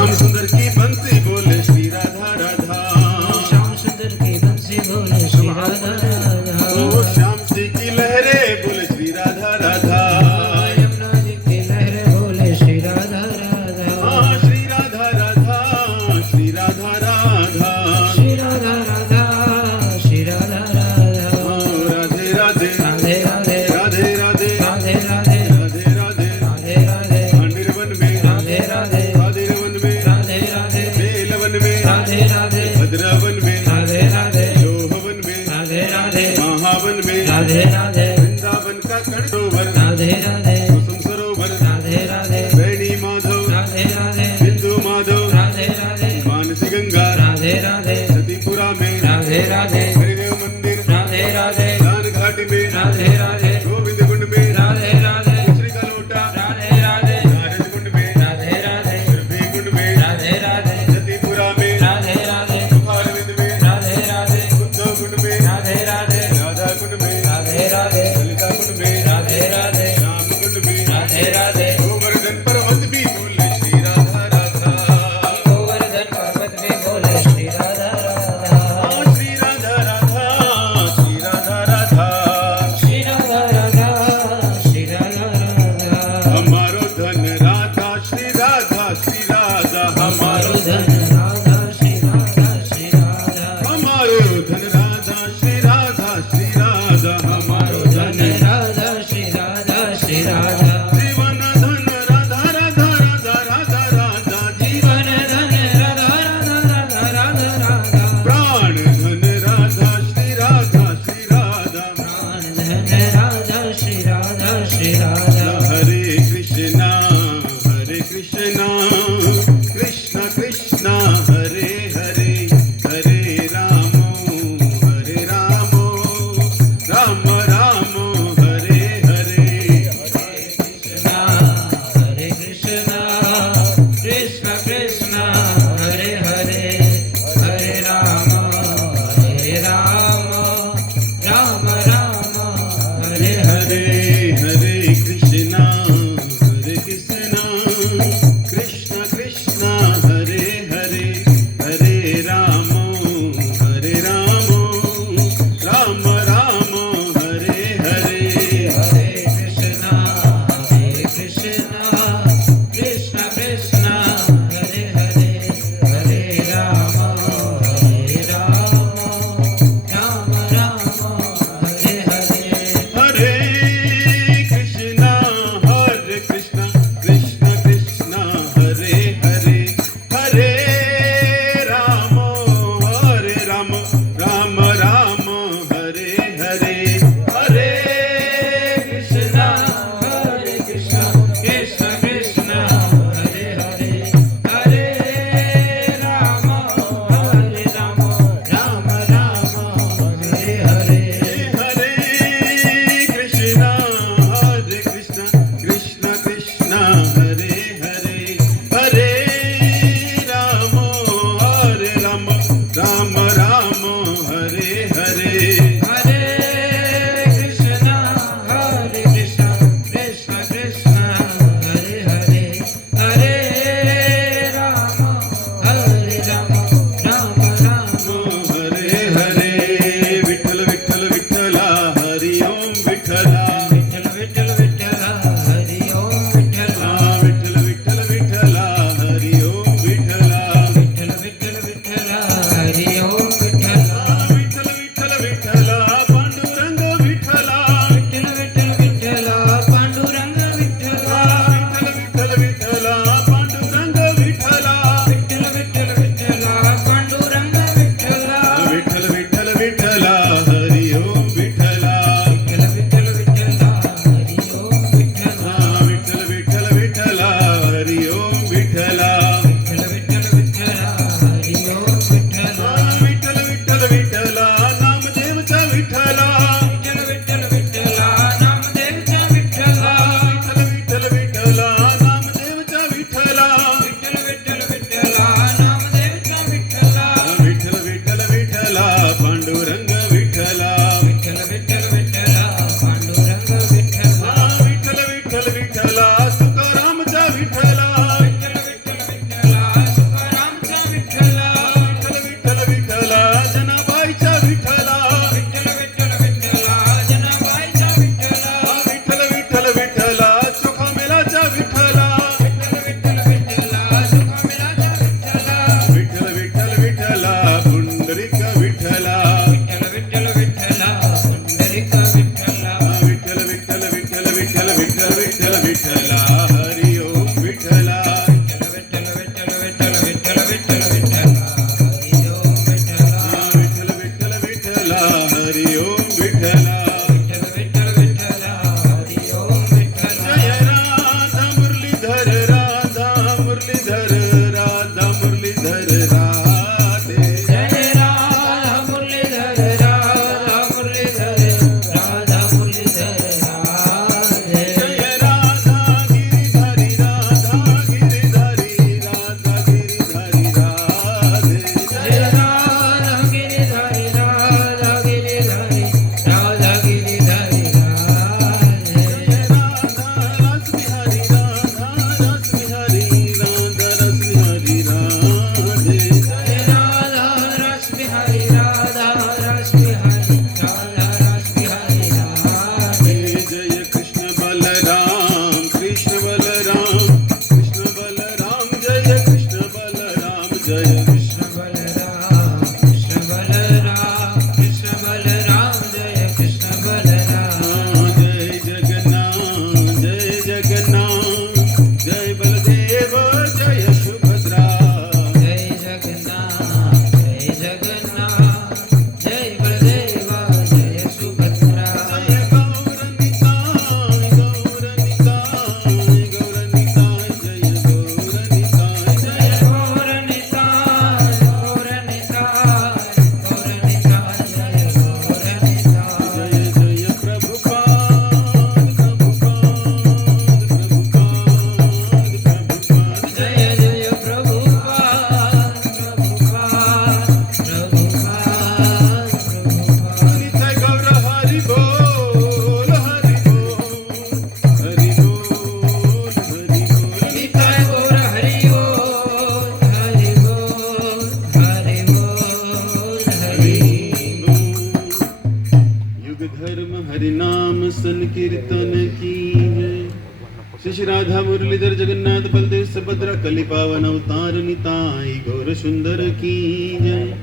श्याम सुंदर की बंसी बोले श्री राधा राधा। श्याम सुंदर की बंसी बोले श्री राधा राधा। ओ श्याम जी की लहरे बोले श्री राधा राधा। यमुना जी की लहरे बोले श्री राधा राधा। हाँ श्री राधा राधा श्री राधा राधा। श्री राधा राधा श्री राधा राधा। हाँ, राधे राधे राधे राधे राधे राधे राधे राधे राधे राधे राधे राधे निर्वन में राधे राधे निर्वन में राधे राधे वे वीरभद्र कलिपावन अवतार निताई गौर सुंदर की जय।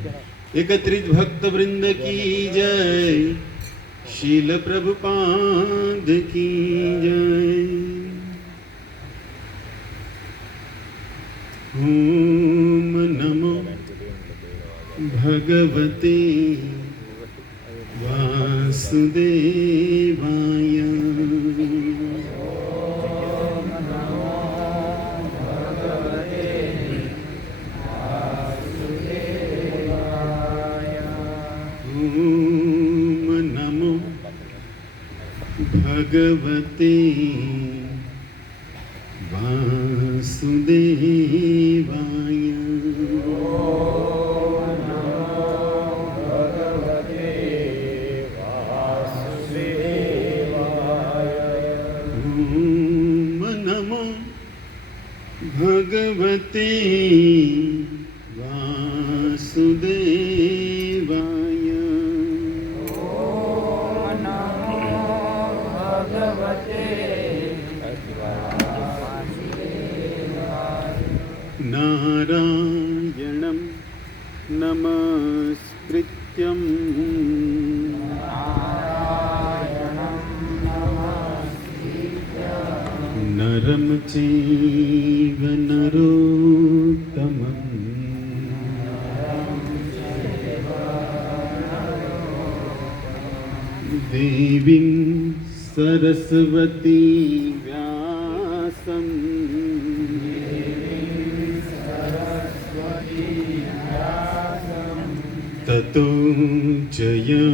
एकत्रित भक्त वृंद की जय। शील प्रभुपाद की जय। ओम नमो भगवते वासुदेवाय। ओम नमो भगवते वासुदेवाय। ओम नमो भगवते वासुदेवाय। नारायणं नमस्कृत्यं नरं चैव नरोत्तमं देवीं सरस्वती व्यासं ततो जयमुदीरये।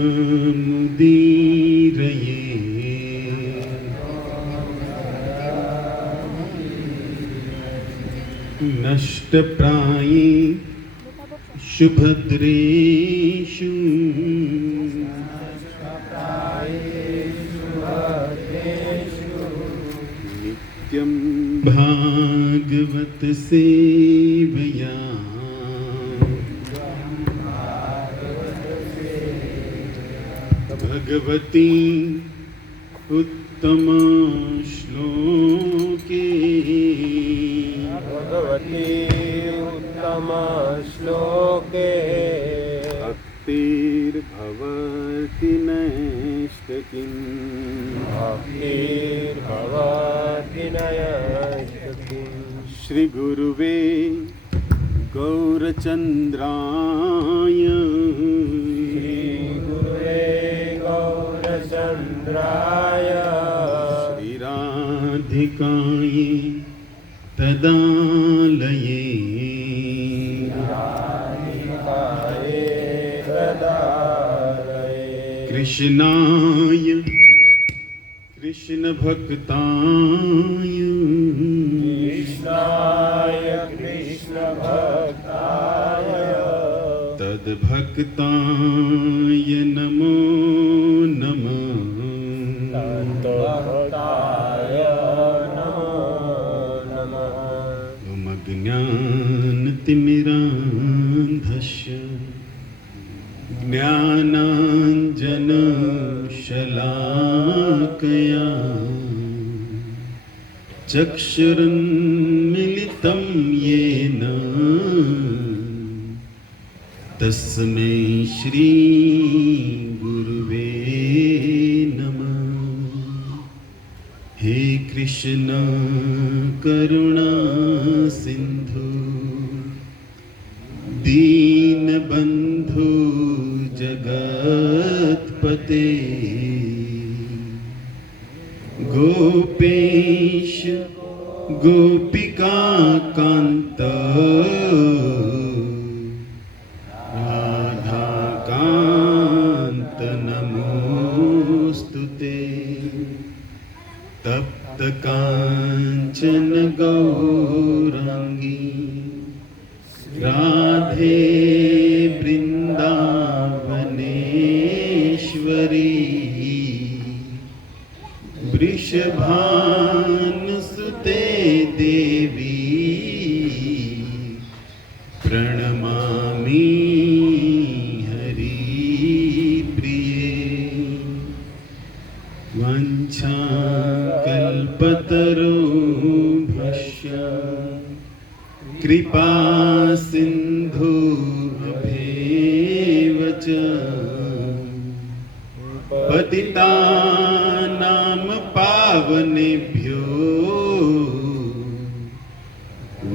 नष्टप्राये शुभद्रेषु नित्यं भागवत सेवया भगवती उत्तम श्लोके। भगवती उत्तम श्लोके भक्तिर्भवति नैष्ठिकीम्। भक्तिर्भवति नैष्ठिकीम्। श्री गुरुवे गौरचन्द्राय चन्द्राय श्रीराधिकाय तदालये कृष्णाय कृष्णभक्ताय कृष्णाय कृष्णभक्ताय तद्भक्ताय नमो नमः। तद्भक्ताय नमो नमः। ॐ अज्ञानतिमिरान्धस्य ज्ञानाञ्जनशलाकया चक्षुरुन्मिलितं येन तस्मै श्री गुरुवे नमः। हे कृष्ण करुणा सिंधु दीनबंधु जगत्पते गोपेश गोपिका कांत राधा कांत नमोस्तुते। तप्त कांचन गौरांगी राधे वृंदावनेश्वरी वृषभानुसुते देवी प्रणमामि हरिप्रिये। वाञ्छाकल्पतरुभ्यश्च सिन्धुभ्येव च पतितानां पावनेभ्यो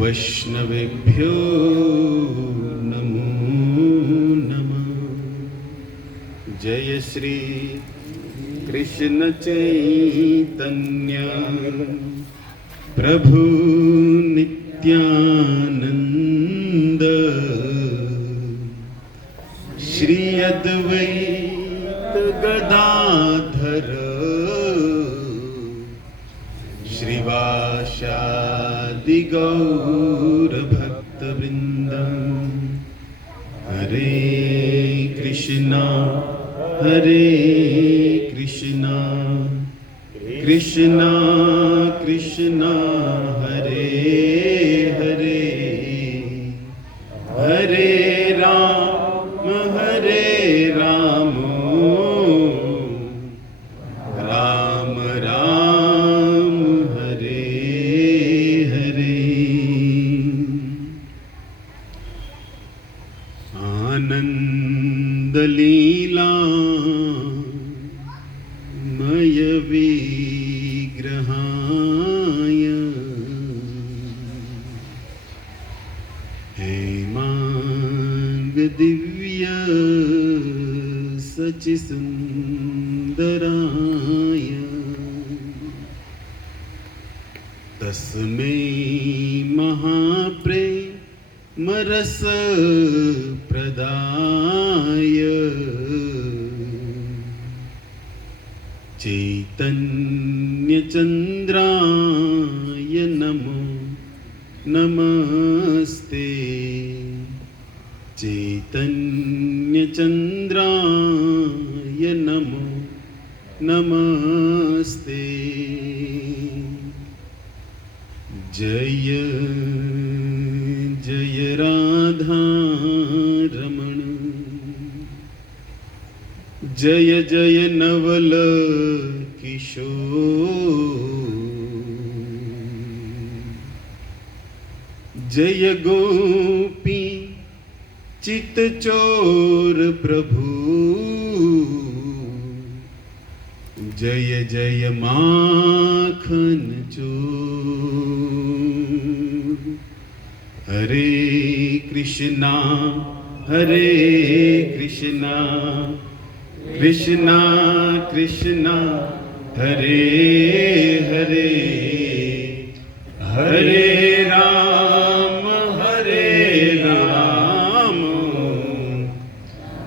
वैष्णवेभ्यो नमो नमः। जय श्री कृष्ण चैतन्य प्रभु नित्यानंद श्री अद्वैत गदाधर श्रीवासादि गौर भक्तवृंद। हरे कृष्णा कृष्णा कृष्णा हरे हरे हरे राम राम राम हरे हरे। आनंद लीला मय विग्रहाय हेमांग दिव्य सचि सुंदराय तस्मै महाप्रेम रस प्रदाय चैतन्य चंद्राय नमो नमस्ते। चैतन्य चंद्राय नमो नमस्ते। जय जय राधा रमण जय जय नवल किशोर जय गोपी चित चोर प्रभु जय जय माखन चोर। हरे कृष्णा कृष्णा कृष्णा हरे हरे हरे राम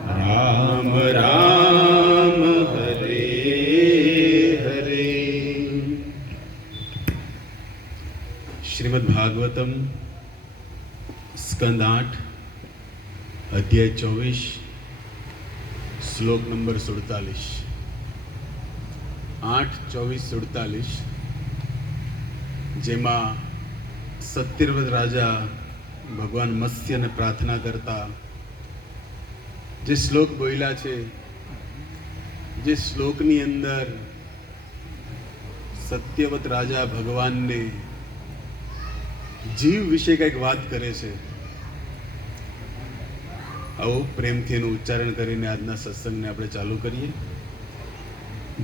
राम राम हरे हरे। श्रीमद् भागवतम स्कंद 8 अध्याय 24 श्लोक नंबर 47। 8, 24, 47 જેમાં સત્યવ્રત રાજા ભગવાન મત્સ્યને પ્રાર્થના કરતા જે શ્લોક બોલ્યા છે, જે શ્લોકની અંદર સત્યવ્રત રાજા ભગવાનને જીવ વિશે કંઈક વાત કરે છે। આવો પ્રેમથી એનું ઉચ્ચારણ કરીને આજના સત્સંગને આપણે ચાલુ કરીએ।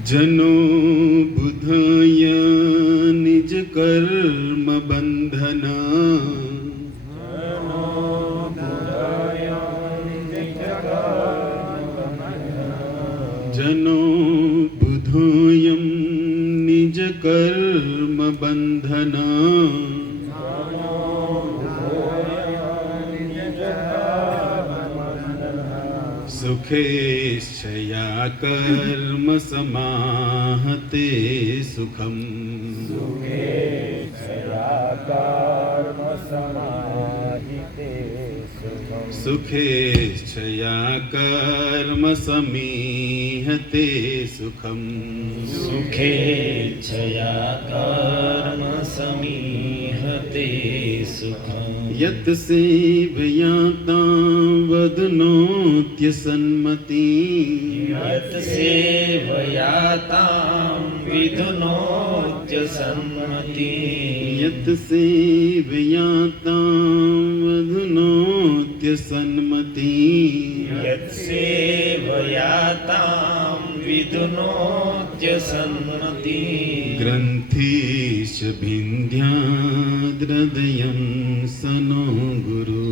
जनो बुधाय निज कर्म बंधना जनो बुधायं निज कर्म बंधना सुखेच्छया कर्म समाहते सुखम। सुखेच्छया कर्म समीहते सुखम। सुखेच्छया कर्म समीहते सुखम। यत् सेवयाता वदनोत्य सन्मति यत् सेवयातां विधुनोत्य सन्मति यत् सेवयातावधुनोत्य सन्मति यत्सेवयातां विधुनोत्य सन्मति ग्रन्थीश भिन्द्याद्हृदयं सनो गुरु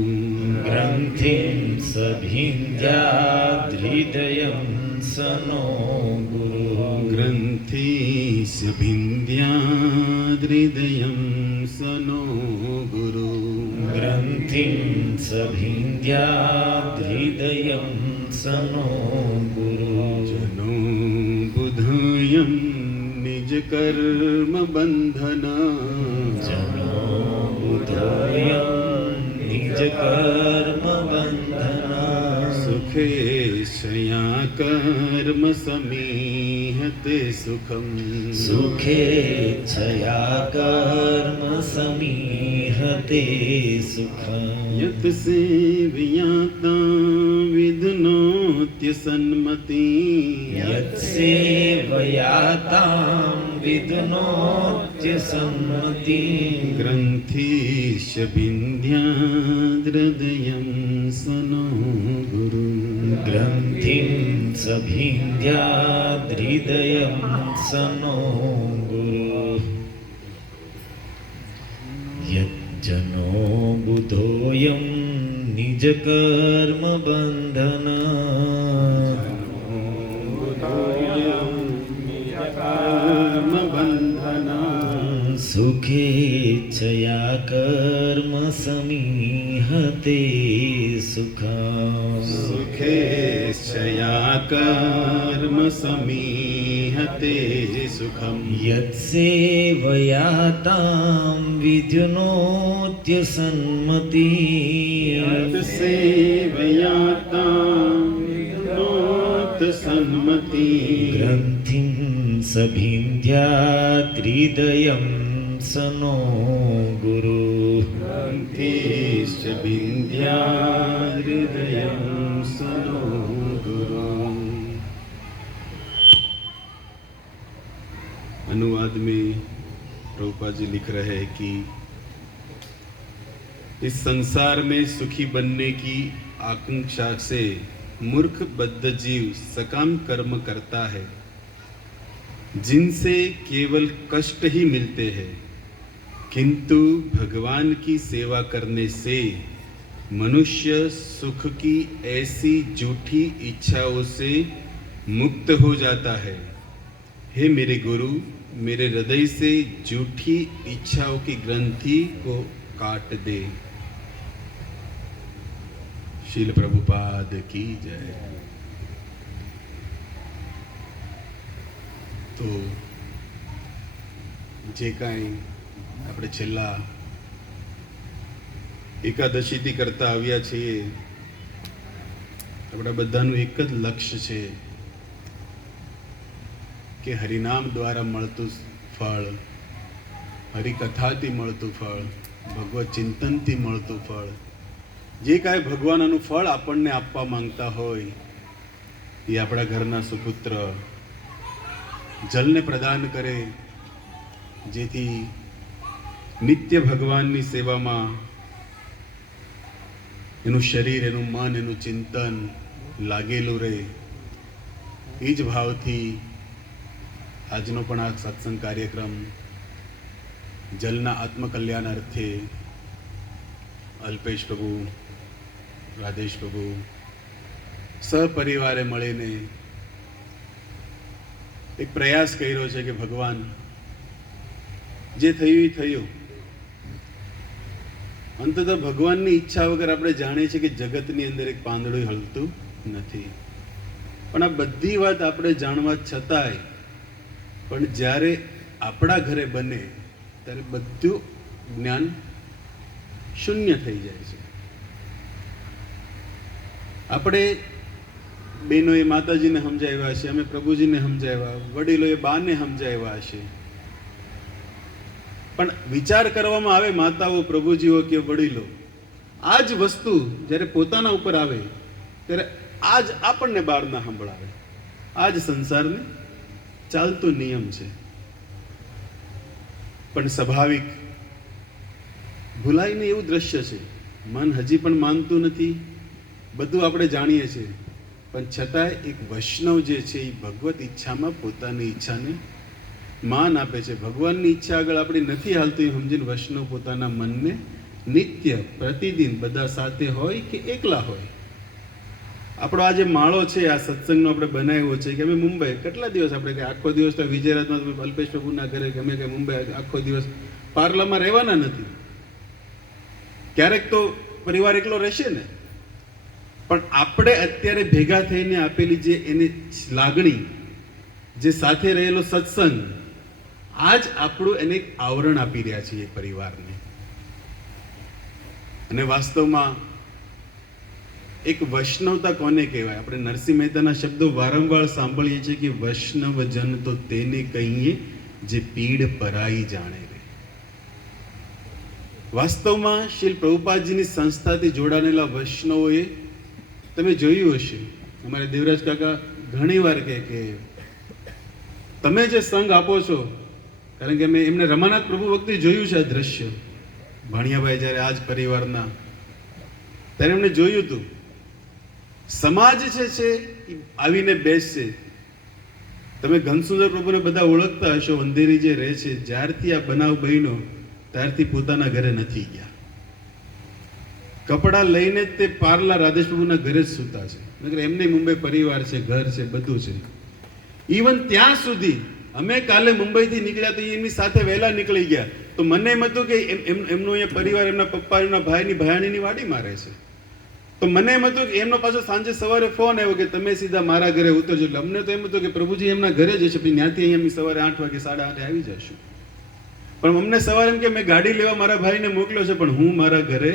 ग्रन्थिं सभिन्द्याद्हृदयं सनो गुरु ग्रन्थीश भिन्द्याद्हृदयं सनो गुरु ग्रन्थिं सभिन्द्याद्हृदयं सनो गुरु जनो बुधायं निज कर्म बंधना जनो बुधायं निज कर्म बंधना सुखेशया कर्म समीहते सुखम सुखेच्छया कर्म समीहते सुखम् यत् सेवयातां विधुनोत्य सन्मति यत्सेवयातां विधुनोत्य सन्मति ग्रन्थीश भिन्द्याद्हृदयं सनो गुरु ग्रन्थिं सभिन्द्याद्हृदयं सनो गुरु यज्जनो बुधोऽयं निजकर्म बन्धना कर्म बंधना सुखेच्छया कर्म समीहते सुखम् सुखेशया कर्म समीहते सुखम यत्सेवयातां विधुनोत्य सन्मति यत् सेवयातां विधुनोत्य सन्मति ग्रन्थिं सभिन्द्याद्हृदयं सनो गुरु ग्रन्थीश भिन्द्याद्हृदयं सनो गुरु। अनुवाद में प्रभुपाद जी लिख रहे हैं कि इस संसार में सुखी बनने की आकांक्षा से मूर्ख बद्ध जीव सकाम कर्म करता है जिनसे केवल कष्ट ही मिलते हैं, किंतु भगवान की सेवा करने से मनुष्य सुख की ऐसी झूठी इच्छाओं से मुक्त हो जाता है। हे मेरे गुरु, मेरे हृदय से झूठी इच्छाओं की ग्रंथि को काट दे। शील प्रभुपाद की जय। तो જે કાંઈ આપણે છેલ્લા એકાદશીથી કરતા આવ્યા છીએ, આપણા બધાનું એક જ લક્ષ્ય છે કે હરિનામ દ્વારા મળતું ફળ, હરિકથાથી મળતું ફળ, ભગવત ચિંતનથી મળતું ફળ, જે કાંઈ ભગવાનનું ફળ આપણને આપવા માંગતા હોય એ આપણા ઘરના સુપુત્ર જલને પ્રદાન કરે, જેથી નિત્ય ભગવાનની સેવામાં એનું શરીર, એનું મન, એનું ચિંતન લાગેલું રહે। એ જ ભાવથી આજનો પણ આ સત્સંગ કાર્યક્રમ જલના આત્મકલ્યાણાર્થે અલ્પેશ પ્રભુ, રાધેશ પ્રભુ સહપરિવારે મળીને એક પ્રયાસ કર્યો છે કે ભગવાન જે થયું એ થયું, અંતતઃ ભગવાનની ઈચ્છા વગર આપણે જાણીએ છીએ કે જગતની અંદર એક પાંદડું હલતું નથી। પણ આ બધી વાત આપણે જાણવા છતાંય પણ જ્યારે આપણા ઘરે બને ત્યારે બધું જ્ઞાન શૂન્ય થઈ જાય છે। આપણે બહેનોએ માતાજીને સમજાવ્યા હશે, અમે પ્રભુજીને સમજાવ્યા, વડીલોએ બાને સમજાવ્યા હશે, પણ વિચાર કરવામાં આવે માતાઓ, પ્રભુજીઓ કે વડીલો, આ જ વસ્તુ જ્યારે પોતાના ઉપર આવે ત્યારે આ જ આપણને બહાર ના સંભળાવે। આ જ સંસારને ચાલતો નિયમ છે। પણ સ્વાભાવિક ભૂલાય નહીં એવું દ્રશ્ય છે. મન હજી પણ માનતું નથી, બધું આપણે જાણીએ છીએ, પણ છતાંય એક વૈષ્ણવ જે છે એ ભગવત ઈચ્છામાં પોતાની ઈચ્છાને માન આપે છે. ભગવાનની ઈચ્છા આગળ આપણી નથી હાલતું એ સમજીને વૈષ્ણવ પોતાના મનને નિત્ય પ્રતિદિન બધા સાથે હોય કે એકલા હોય. આપણો આ જે માળો છે, આ સત્સંગનો આપણે બનાવ્યો છે કે અમે મુંબઈ કેટલા દિવસ આપણે કે આખો દિવસ તો વિજયરાજમાં તમે અલ્પેશ પ્રભુના ઘરે ગમે કે મુંબઈ આખો દિવસ પાર્લામાં રહેવાના નથી. ક્યારેક તો પરિવાર એકલો રહેશે ને, પણ આપણે અત્યારે ભેગા થઈને આપેલી જે એની લાગણી, જે સાથે રહેલો સત્સંગ, આજ આપણું એને એક આવરણ આપી રહ્યા છીએ પરિવારને. અને વાસ્તવમાં એક વૈષ્ણવતા કોને કહેવાય? આપણે નરસિંહ મહેતાના શબ્દો વારંવાર સાંભળીએ છીએ કે વૈષ્ણવ જન તો તેને કહીએ જે પીડ પરાઈ જાણે રે. વાસ્તવમાં શ્રીલ પ્રભુપાદજીની સંસ્થાથી જોડાયેલા વૈષ્ણવોએ તમે જોયું હશે, અમારે દેવરાજ કાકા ઘણી વાર કહે કે તમે જે સંઘ આપો છો, કારણ કે મેં એમને રમાનાથ પ્રભુ વખતે જોયું છે આ દ્રશ્ય. ભાણિયાભાઈ જ્યારે આજ પરિવારના, ત્યારે એમને જોયું હતું સમાજ છે એ આવીને બેસશે. તમે ઘનસુંદર પ્રભુને બધા ઓળખતા હશો, અંધેરી જે રહે છે, જ્યારથી આ બનાવ બન્યો ત્યારથી પોતાના ઘરે નથી ગયા. કપડા લઈને તે પાર્લા રાધેશ પ્રભુના ઘરે જ સૂતા છે. નકર એમને મુંબઈ પરિવાર છે, ઘર છે, બધું છે. ઇવન ત્યાં સુધી અમે કાલે મુંબઈથી નીકળ્યા તો એમની સાથે વહેલા નીકળી ગયા, તો મને એમ હતું કે એમનો અહીંયા પરિવાર, એમના પપ્પા, એમના ભાઈની ભાયાણીની વાડીમાં રહે છે. તો મને એમ હતું કે એમનો પાછો સાંજે સવારે ફોન આવ્યો કે તમે સીધા મારા ઘરે ઉતરજો. એટલે અમને તો એમ હતું કે પ્રભુજી એમના ઘરે જશે, પછી ત્યાંથી અહીંયા સવારે 8 વાગે 8:30 આવી જશું. પણ અમને સવારે એમ કે મેં ગાડી લેવા મારા ભાઈને મોકલ્યો છે, પણ હું મારા ઘરે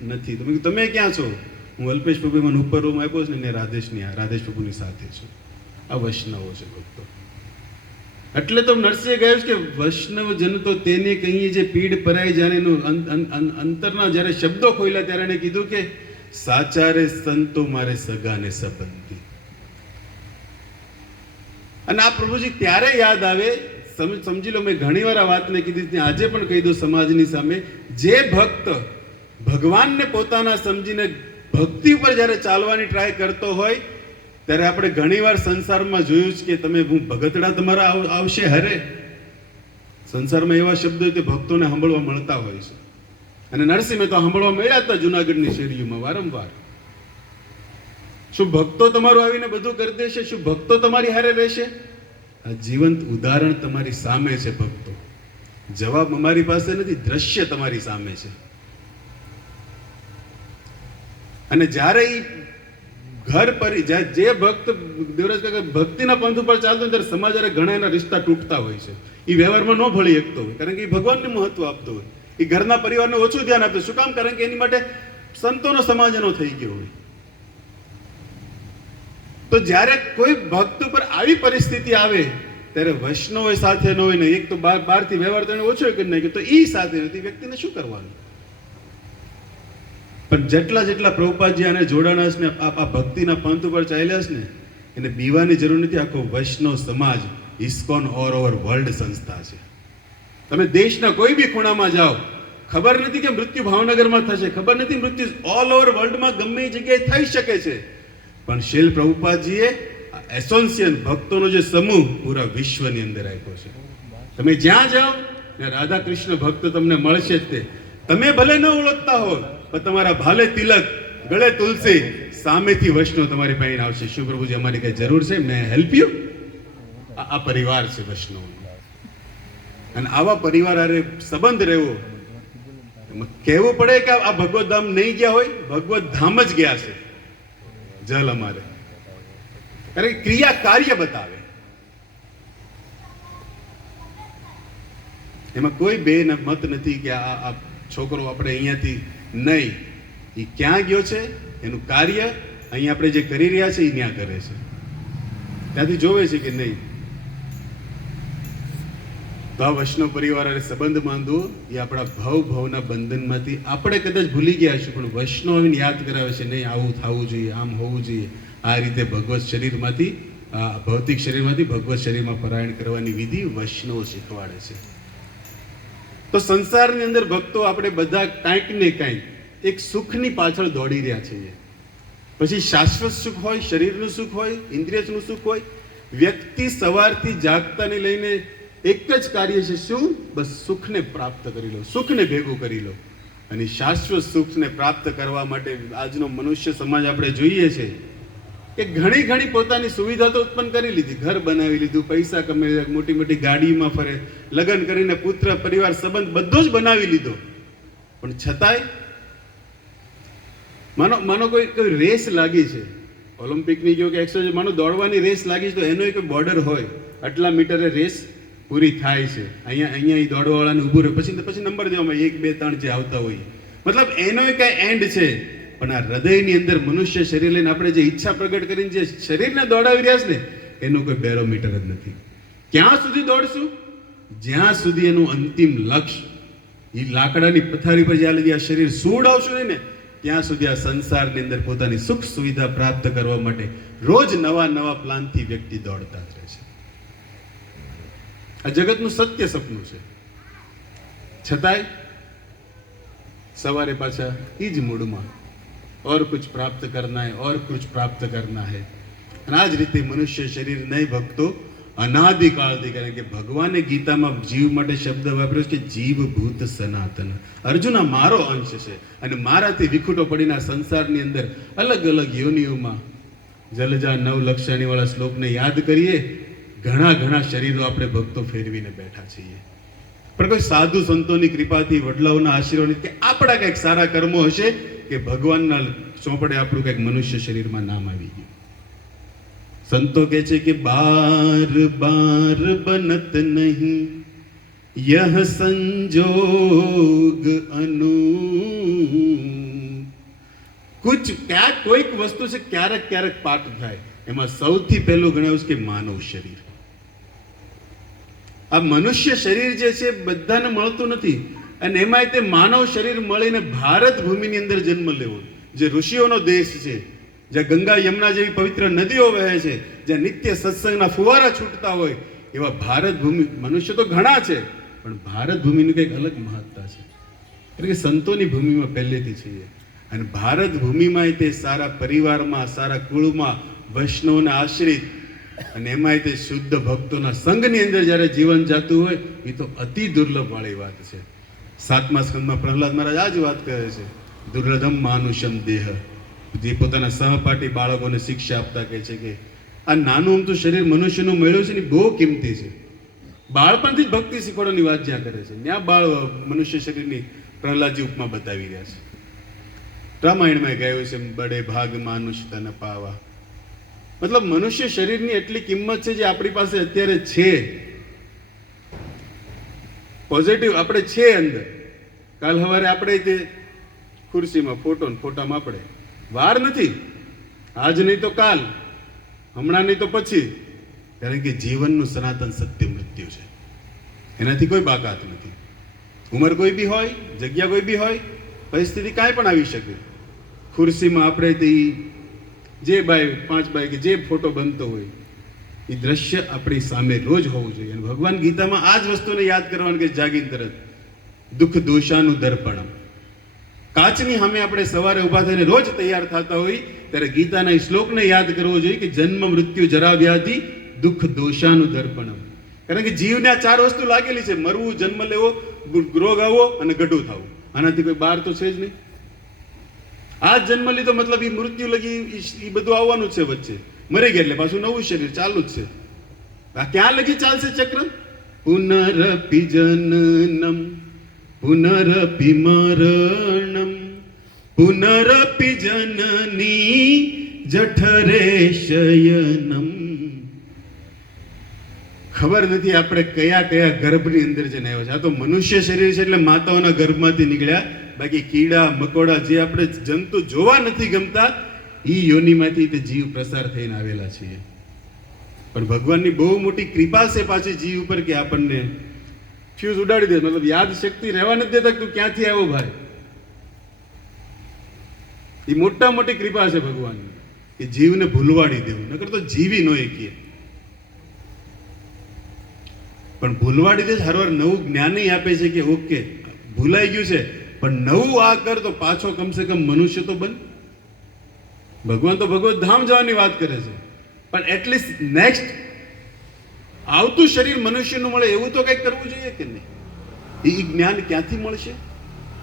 નથી. તો તમે ક્યાં છો? હું અલ્પેશ પ્રભુ મને ઉપર રૂમ આપ્યો છે ને, રાધેશ પ્રભુની સાથે છું. આ વૈષ્ણવો છે ભક્તો. એટલે તો નરસિંહે કહ્યું કે વૈષ્ણવ જન તો તેને કહીએ જે પીડ પરાઈ જાણે. એનું અંતરના જ્યારે શબ્દો ખોલ્યા ત્યારે એને કીધું કે સાચા રે સંતો મારે સગાને સંબંધી. અને આ પ્રભુજી ત્યારે યાદ આવે, સમજી લો, મેં ઘણી વાર આ વાતને કીધી, આજે પણ કહી દઉં સમાજની સામે, જે ભક્ત ભગવાનને પોતાના સમજીને ભક્તિ ઉપર જ્યારે ચાલવાની ટ્રાય કરતો હોય, ત્યારે આપણે ઘણીવાર સંસારમાં જોયું છે કે તમે હું ભગતડા તમારા આવશે હરે. સંસારમાં એવા શબ્દો તે ભક્તોને સાંભળવા મળતા હોય છે. અને નરસિંહ મહેતા સાંભળવા મળ્યા હતા જુનાગઢની શેરીઓમાં વારંવાર. શું ભક્તો તમારું આવીને બધું કરી દેશે? શું ભક્તો તમારી હારે રહેશે? આ જીવંત ઉદાહરણ તમારી સામે છે ભક્તો. જવાબ અમારી પાસે નથી, દ્રશ્ય તમારી સામે છે. અને જ્યારે એ ઘર પર જે ભક્ત દેવરાજ કાકા ભક્તિના પંથ ઉપર ચાલતો હોય, ત્યારે સમાજ ઘણા એના રિશ્તા તૂટતા હોય છે. એ વ્યવહારમાં ન ભળી શકતો હોય, કારણ કે એ ભગવાનને મહત્વ આપતો હોય. એ ઘરના પરિવારને ઓછું ધ્યાન આપતો. શું કામ? કારણ કે એની માટે સંતોનો સમાજ એનો થઈ ગયો હોય. તો જ્યારે કોઈ ભક્ત ઉપર આવી પરિસ્થિતિ આવે, ત્યારે વૈષ્ણવ સાથે ન હોય ને, એક તો બહારથી વ્યવહાર તો એને ઓછો કરી નાખ્યો, તો એ સાથે નથી, વ્યક્તિને શું કરવાનું? પણ જેટલા પ્રભુપાદજી આને જોડાણા છે ને, આ ભક્તિના પંથ ઉપર ચાલ્યા છે ને, એને બીવાની જરૂર નથી. આખો વૈષ્ણવ સમાજ ઇસ્કોન ઓલ ઓવર વર્લ્ડ સંસ્થા છે. તમે દેશના કોઈ બી ખૂણામાં જાઓ, ખબર નથી કે મૃત્યુ ભાવનગરમાં થશે, ખબર નથી મૃત્યુ ઓલ ઓવર વર્લ્ડમાં ગમે એ જગ્યાએ થઈ શકે છે, પણ શ્રીલ પ્રભુપાદજીએ એસોસિએશન ભક્તોનો જે સમૂહ પૂરા વિશ્વની અંદર આપ્યો છે. તમે જ્યાં જાઓ ત્યાં રાધા કૃષ્ણ ભક્ત તમને મળશે જ. તે તમે ભલે ન ઓળખતા હો, પણ તમારા ભાલે તિલક, ગળે તુલસી, સામેથી વૈષ્ણવ તમારી પાસે આવશે. શું પ્રભુજી અમારી કઈ જરૂર છે? મેં હેલ્પ યુ. આ પરિવાર છે વૈષ્ણવ. અને આવા પરિવાર હારે સંબંધ રહેવો. કહેવું પડે કે આ ભગવત ધામ નહીં ગયા હોય, ભગવત ધામ જ ગયા છે. જલ અમારે, કારણ કે ક્રિયા કાર્ય બતાવે. એમાં કોઈ બે મત નથી કે આ છોકરો આપણે અહીંયાથી નહીં, એ ક્યાં ગયો છે, એનું કાર્ય અહીં આપણે જે કરી રહ્યા છે એ ત્યાં કરે છે, ત્યાંથી જોવે છે કે નહીં. તો આ વૈષ્ણવ પરિવાર સંબંધ બાંધવો એ આપણા ભવના બંધનમાંથી આપણે કદાચ ભૂલી ગયા હશું, પણ વૈષ્ણવ આવીને યાદ કરાવે છે, નહીં આવું થવું જોઈએ, આમ હોવું જોઈએ. આ રીતે ભગવત શરીરમાંથી, ભૌતિક શરીરમાંથી ભગવત શરીરમાં પરાયણ કરવાની વિધિ વૈષ્ણવ શીખવાડે છે. તો સંસારની અંદર ભક્તો આપણે બધા કાંઈક ને કાંઈક એક સુખની પાછળ દોડી રહ્યા છીએ. પછી શાશ્વત સુખ હોય, શરીરનું સુખ હોય, ઇન્દ્રિયનું સુખ હોય. વ્યક્તિ સવારથી જાગતાને લઈને એક જ કાર્ય છે, શું? બસ સુખને પ્રાપ્ત કરી લો, સુખને ભેગું કરી લો. અને શાશ્વત સુખને પ્રાપ્ત કરવા માટે આજનો મનુષ્ય સમાજ આપણે જોઈએ છે કે ઘણી ઘણી પોતાની સુવિધા તો ઉત્પન્ન કરી લીધી, ઘર બનાવી લીધું, પૈસા કમાઈ લીધા, મોટી મોટી ગાડીમાં ફરે, લગ્ન કરીને પુત્ર પરિવાર સંબંધ બધો જ બનાવી લીધો. પણ છતાંય માનો કોઈ રેસ લાગી છે, ઓલિમ્પિકની જો કે 100 માનો દોડવાની રેસ લાગી છે, તો એનો એક બોર્ડર હોય, આટલા મીટરે રેસ પૂરી થાય છે, અહીંયા દોડવાવાળાને ઊભું રહે, પછી નંબર દેવામાં 1 2 3 જે આવતા હોય. મતલબ એનો કઈ એન્ડ છે. પણ આ હૃદયની અંદર મનુષ્ય શરીર લઈને આપણે જે ઈચ્છા પ્રગટ કરીને જે શરીરને દોડાવી રહ્યા છે ને, એનું કોઈ બેરોમીટર જ નથી. ક્યાં સુધી દોડશું? જ્યાં સુધી એનું અંતિમ લક્ષ્ય એ લાકડાની પથારી પર જ્યાં લગી આ શરીર સુવડાવશું નહીં ને, ત્યાં સુધી આ સંસારની અંદર પોતાની સુખ સુવિધા પ્રાપ્ત કરવા માટે રોજ નવા પ્લાનથી વ્યક્તિ દોડતા જ રહે છે. આ જગતનું સત્ય સપનું છે. છતાંય સવારે પાછા એ જ મૂડમાં और कुछ प्राप्त करना है, और कुछ प्राप्त करना है. અને આ જ રીતે મનુષ્ય શરીર નહીં ભક્તો અનાદિકાળથી, કારણ કે ભગવાને ગીતામાં જીવ માટે શબ્દ વાપર્યો છે કે જીવ ભૂત સનાતન. અર્જુન આ મારો અંશ છે અને મારાથી વિખૂટો પડીને આ સંસારની અંદર અલગ અલગ યોનિઓમાં જલજા 9 લક્ષાણી વાળા શ્લોકને યાદ કરીએ, ઘણા શરીરો આપણે ભક્તો ફેરવીને બેઠા છીએ. પણ કોઈ સાધુ સંતોની કૃપાથી, વડલાઓના આશીર્વાદથી કે આપણા કંઈક સારા કર્મો હશે કે ભગવાનના ચોપડે આપણું કંઈક મનુષ્ય શરીરમાં નામ આવી ગયું. સંતો કહે છે કે બાર બાર બનત નહીં યહ સંજોગ અનુ. કોઈક વસ્તુ છે ક્યારેક પાઠ થાય. એમાં સૌથી પહેલું ગણાવ્યું છે કે માનવ શરીર. આ મનુષ્ય શરીર જે છે બધાને મળતું નથી. અને એમાંય તે માનવ શરીર મળીને ભારત ભૂમિની અંદર જન્મ લેવો, જે ઋષિઓનો દેશ છે, જ્યાં ગંગા યમુના જેવી પવિત્ર નદીઓ વહે છે, જ્યાં નિત્ય સત્સંગના ફુવારા છૂટતા હોય, એવા ભારત ભૂમિ. મનુષ્ય તો ઘણા છે, પણ ભારત ભૂમિની કંઈક અલગ મહત્તા છે. એટલે કે સંતોની ભૂમિમાં પહેલેથી છીએ. અને ભારત ભૂમિમાં તે સારા પરિવારમાં, સારા કુળમાં, વૈષ્ણવના આશ્રિત, અને એમાંય તે શુદ્ધ ભક્તોના સંઘની અંદર જ્યારે જીવન જાતું હોય, એ તો અતિ દુર્લભ વાળી વાત છે. 7મા સ્કંદમાં પ્રહલાદ મહારાજ આ જ વાત કહે છે, દુર્લભમ માનુષમ દેહ. જે પોતાના સહપાઠી બાળકોને શિક્ષા આપતા કહે છે કે આ નાનું અમથું શરીર મનુષ્યનું મળ્યું છે ને, બહુ કિંમતી છે. બાળપણથી જ ભક્તિ શીખવાડવાની વાત જ્યાં કરે છે, ત્યાં મનુષ્ય શરીરની પ્રહલાદજી ઉપમા બતાવી રહ્યા છે. રામાયણમાં ગાયું છે, બડે ભાગ માનુષ તન પાવા. મતલબ મનુષ્ય શરીરની એટલી કિંમત છે જે આપણી પાસે અત્યારે છે. પોઝિટિવ આપણે છે અંદર. કાલ સવારે આપણે તે ખુરશીમાં ફોટામાં આપણે વાર નથી, આજ નહીં તો કાલ, હમણાં નહીં તો પછી. કારણ કે જીવનનું સનાતન સત્ય મૃત્યુ છે, એનાથી કોઈ બાકાત નથી. ઉંમર કોઈ બી હોય, જગ્યા કોઈ બી હોય, પરિસ્થિતિ કાંઈ પણ આવી શકે. ખુરશીમાં આપણે તે જે 5 બાય કે જે ફોટો બનતો હોય, એ દ્રશ્ય આપણી સામે રોજ હોવું જોઈએ. અને ભગવાન ગીતામાં આ જ વસ્તુને યાદ કરવાનું કે જાગીને તરત દુઃખ દોષાનું દર્પણમ. કાચની સામે આપણે સવારે ઊભા થઈને રોજ તૈયાર થતા હોય, ત્યારે ગીતાના એ શ્લોકને યાદ કરવો જોઈએ કે જન્મ મૃત્યુ જરા વ્યાધિ દુઃખ દોષાનું દર્પણમ. કારણ કે જીવને આ 4 વસ્તુ લાગેલી છે, મરવું, જન્મ લેવો, રોગ આવવો અને ગઢું થવું. આનાથી કોઈ બહાર તો છે જ નહીં. આ જન્મ લીધો મતલબ એ મૃત્યુ લગી એ બધું આવવાનું છે. વચ્ચે મરી ગયા એટલે પાછું નવું શરીર ચાલુ જ છે. આ ક્યાં લગી ચાલશે ચક્ર? પુનરપી જનનમ પુનરપી મરણમ પુનરપી જનની જઠરે શયનમ. ખબર નથી આપણે કયા ગર્ભની અંદર જઈને આવ્યા છે. આ તો મનુષ્ય શરીર છે એટલે માતાઓના ગર્ભમાંથી નીકળ્યા. બાકી કીડા મકોડા જે આપણે જંતુ જોવા નથી ગમતા, ઈ યોનિમાંથી તે જીવ પ્રસાર થઈને આવેલા છીએ. પણ ભગવાનની બહુ મોટી કૃપા છે પાછી જીવ ઉપર કે આપણને ફ્યુઝ ઉડાડી દે. મતલબ યાદ શક્તિ રહેવા નથી દેતા તું ક્યાંથી આવ્યો ભાઈ. એ મોટી કૃપા છે ભગવાનની કે જીવને ભૂલવાડી દેવું, નકર તો જીવી ન એકીએ. પણ ભૂલવાડી દે હરવાર નવું જ્ઞાની આપે છે કે ઓકે ભૂલાઈ ગયું છે પણ નવું આ કર તો પાછો કમસે કમ મનુષ્ય તો બન. ભગવાન તો ભગવત ધામ જવાની વાત કરે છે પણ એટલીસ્ટ નેક્સ્ટ આવતું શરીર મનુષ્યનું મળે એવું તો કંઈક કરવું જોઈએ કે નહીં? એ જ્ઞાન ક્યાંથી મળશે?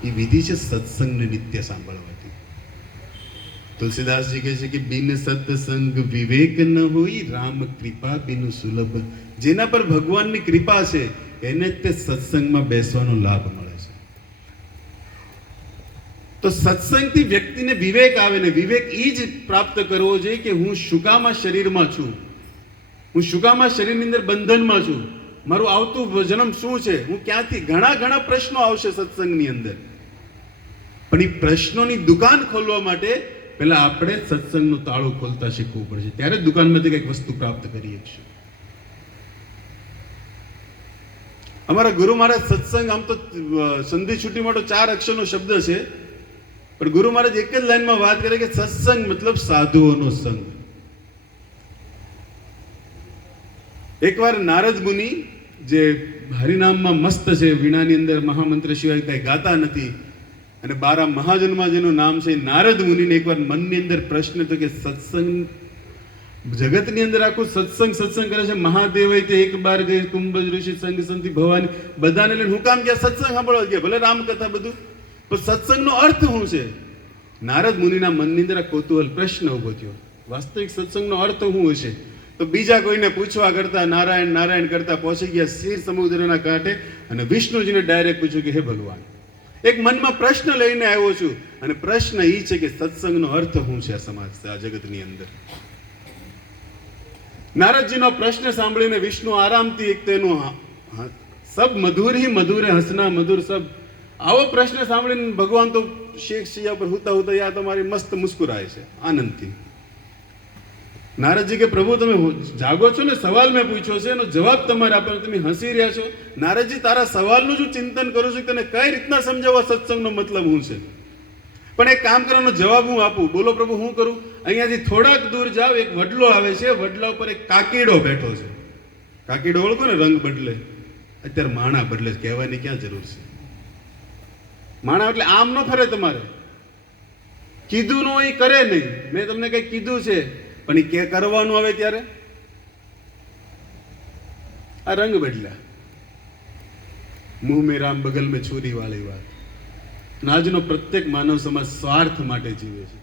એ વિધિ છે સત્સંગને નિત્ય સાંભળવાથી. તુલસીદાસજી કહે છે કે બિન સત્સંગ વિવેક ન હોય, રામ કૃપા બિન સુલભ. જેના પર ભગવાનની કૃપા છે એને જ તે સત્સંગમાં બેસવાનો લાભ મળે છે. તો સત્સંગથી વ્યક્તિને વિવેક આવે ને વિવેક એ જ પ્રાપ્ત કરવો જોઈએ કે હું શું કામ આ શરીરમાં છું, હું શું કામ આ શરીરની અંદર બંધનમાં છું, મારું આવતું જન્મ શું છે, હું ક્યાંથી. ઘણા પ્રશ્નો આવશે સત્સંગની અંદર, પણ એ પ્રશ્નોની દુકાન ખોલવા માટે પહેલા આપણે સત્સંગનું તાળું ખોલતા શીખવું પડશે, ત્યારે દુકાનમાંથી કંઈક વસ્તુ પ્રાપ્ત કરીએ છીએ. અમારા ગુરુ મહારાજ સત્સંગ આમ તો સંધિ છૂટી માટે 4 અક્ષરનો શબ્દ છે, પણ ગુરુ મહારાજ એક જ લાઈનમાં વાત કરે કે સત્સંગ મતલબ સાધુઓનો સંગ. એકવાર નારદ મુનિ જે હરિનામમાં મસ્ત છે, વીણાની અંદર મહામંત્ર સિવાય કઈ ગાતા નથી અને 12 મહાજનમાં જેનું નામ છે, નારદ મુનિને એકવાર મનની અંદર પ્રશ્ન હતો કે સત્સંગ જગતની અંદર આખું સત્સંગ કરે છે, મહાદેવ તે એક બાર ગઈ, કુંભજ ઋષિ સંગ સંતિ ભવાની, બધાને લઈને હું કામ કે સત્સંગ સાંભળવા ગયા, ભલે રામકથા બધું, પણ સત્સંગનો અર્થ શું છે? નારદ મુનિના મનની અંદર આ કૌતૂહલ પ્રશ્ન ઉભો થયો, વાસ્તવિક સત્સંગનો અર્થ શું હશે? તો બીજા કોઈને પૂછવા કરતા નારાયણ કરતા પહોંચી ગયા ક્ષીર સમુદ્રના કાંઠે અને વિષ્ણુજીને ડાયરેક્ટ પૂછ્યું કે હે ભગવાન, એક મનમાં પ્રશ્ન લઈને આવ્યો છું અને પ્રશ્ન એ છે કે સત્સંગનો અર્થ શું છે આ સમાજ, આ જગતની અંદર. નારદજીનો પ્રશ્ન સાંભળીને વિષ્ણુ આરામથી એક તેનું સબ મધુર હી મધુર હસના મધુર સબ, આવો પ્રશ્ન સાંભળીને ભગવાન તો શેખ શિયા પર હુતા યા તમારી મસ્ત મુસ્કુરાય છે આનંદથી. નારદજી કે પ્રભુ તમે જાગો છો ને, સવાલ મેં પૂછ્યો છે એનો જવાબ તમારે આપવાનો, તમે હસી રહ્યા છો. નારદજી તારા સવાલનું જ ચિંતન કરું છું, તને કઈ રીતના સમજાવવા સત્સંગનો મતલબ શું છે, પણ એક કામ કરવાનો જવાબ હું આપું. બોલો પ્રભુ હું કરું? અહીંયાથી થોડાક દૂર જાવ, એક વડલો આવે છે, વડલા ઉપર એક કાકીડો બેઠો છે. કાકીડો ઓળખો ને, રંગ બદલે, અત્યારે માણા બદલે, કહેવાની ક્યાં જરૂર છે? માણા એટલે આમ ન ફરે, તમારે કીધું નો એ કરે નહીં. મેં તમને કઈ કીધું છે પણ એ કે કરવાનું આવે ત્યારે આ રંગ બદલ્યા. મુંહ મેં રામ બગલ મેં છુરી વાળી વાત. આજનો પ્રત્યેક માનવ સમાજ સ્વાર્થ માટે જીવે છે.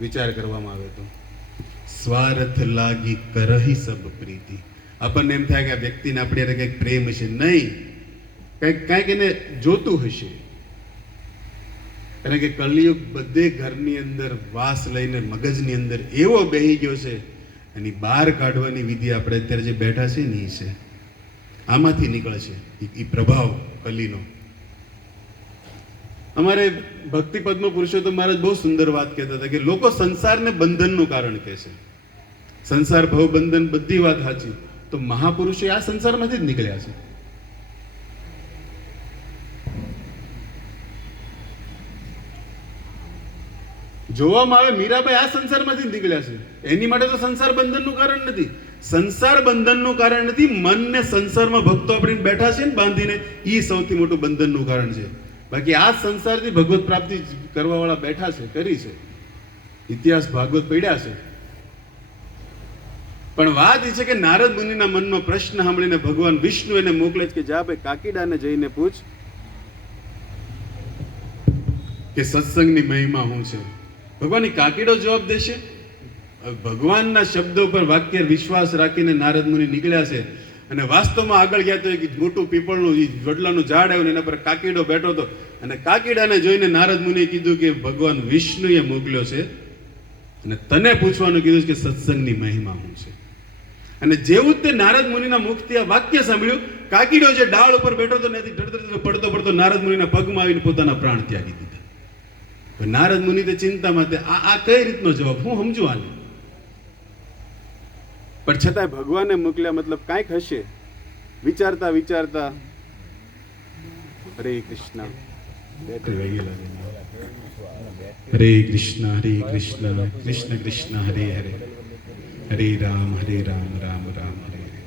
વિચાર કરવામાં આવે તો સ્વાર્થ લાગી કરહી સબ પ્રીતિ. આપણને એમ થાય કે આ વ્યક્તિને આપણે કંઈક પ્રેમ હશે, નહીં, કંઈક એને જોતું હશે. કારણ કે કલિયુગ બધે ઘરની અંદર વાસ લઈને મગજની અંદર એવો બેહી ગયો છે, એની બહાર કાઢવાની વિધિ આપણે અત્યારે જે બેઠા છે ને એ છે, આમાંથી નીકળે છે એ પ્રભાવ કલીનો. અમારે ભક્તિ પદ્મ પુરુષોત્તમ મહારાજ બહુ સુંદર વાત કહેતા હતા કે લોકો સંસારને બંધનનું કારણ કહે છે, સંસાર ભવ બંધન, બધી વાત સાચી, તો મહાપુરુષો આ સંસારમાંથી જ નીકળ્યા છે. જોવામાં આવે મીરાબાઈ આ સંસારમાંથી જ નીકળ્યા છે, એની માટે તો સંસાર બંધનનું કારણ નથી. સંસાર બંધનનું કારણ નથી, મનને સંસારમાં ભક્તો આપણે બેઠા છે ને બાંધીને, એ સૌથી મોટું બંધનનું કારણ છે. બાકી આ સંસારથી ભગવત પ્રાપ્તિ કરવા વાળા બેઠા છે, કરી છે, ઇતિહાસ ભાગવત પડ્યા છે. પણ વાત એ છે કે નારદ મુનિના મનનો પ્રશ્ન સાંભળીને ભગવાન વિષ્ણુ એને મોકલે છે કે જા ભાઈ કાકીડાને જઈને પૂછ કે સત્સંગની મહિમા શું છે. ભગવાન એ કાકીડો જવાબ દેશે? ભગવાનના શબ્દો પર વાક્ય વિશ્વાસ રાખીને નારદ મુનિ નીકળ્યા છે અને વાસ્તવમાં આગળ ગયા તો એક મોટું પીપળનું વડલાનું ઝાડ આવ્યું, એના પર કાકીડો બેઠો હતો અને કાકીડાને જોઈને નારદ મુનિએ કીધું કે ભગવાન વિષ્ણુએ મોકલ્યો છે અને તને પૂછવાનું કીધું કે સત્સંગની મહિમા શું છે. અને જેવું જ તે નારદ મુનિના મુખથી આ વાક્ય સાંભળ્યું, કાકીડો જે ડાળ ઉપર બેઠો હતો ત્યાંથી ડરતો પડતો નારદ મુનિના પગમાં આવીને પોતાના પ્રાણ ત્યાગી દીધા. નારદ મુનિ તે ચિંતામાં આ કઈ રીતનો જવાબ, હું સમજુ આને, પણ છતાંય ભગવાને મોકલ્યા મતલબ કાંઈક હશે. વિચારતા વિચારતા હરે કૃષ્ણ હરે કૃષ્ણ કૃષ્ણ કૃષ્ણ હરે હરે, હરે રામ રામ રામ હરે હરે.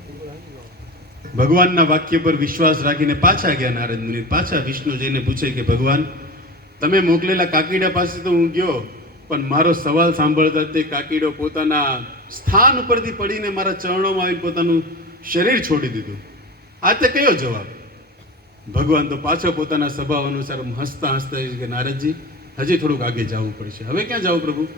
ભગવાનના વાક્ય પર વિશ્વાસ રાખીને પાછા ગયા નારદ મુનિ. પાછા વિષ્ણુ જઈને પૂછે કે ભગવાન, તમે મોકલેલા કાકીડા પાસે તો હું ગયો, પણ મારો સવાલ સાંભળતા તે કાકીડો પોતાના સ્થાન ઉપરથી પડીને મારા ચરણોમાં આવીને પોતાનું શરીર છોડી દીધું. આ તે કયો જવાબ? ભગવાન તો પાછો પોતાના સ્વભાવ અનુસાર હસતા હસતા કે નારદજી, હજી થોડુંક આગે જવું પડશે. હવે ક્યાં જાવ પ્રભુ?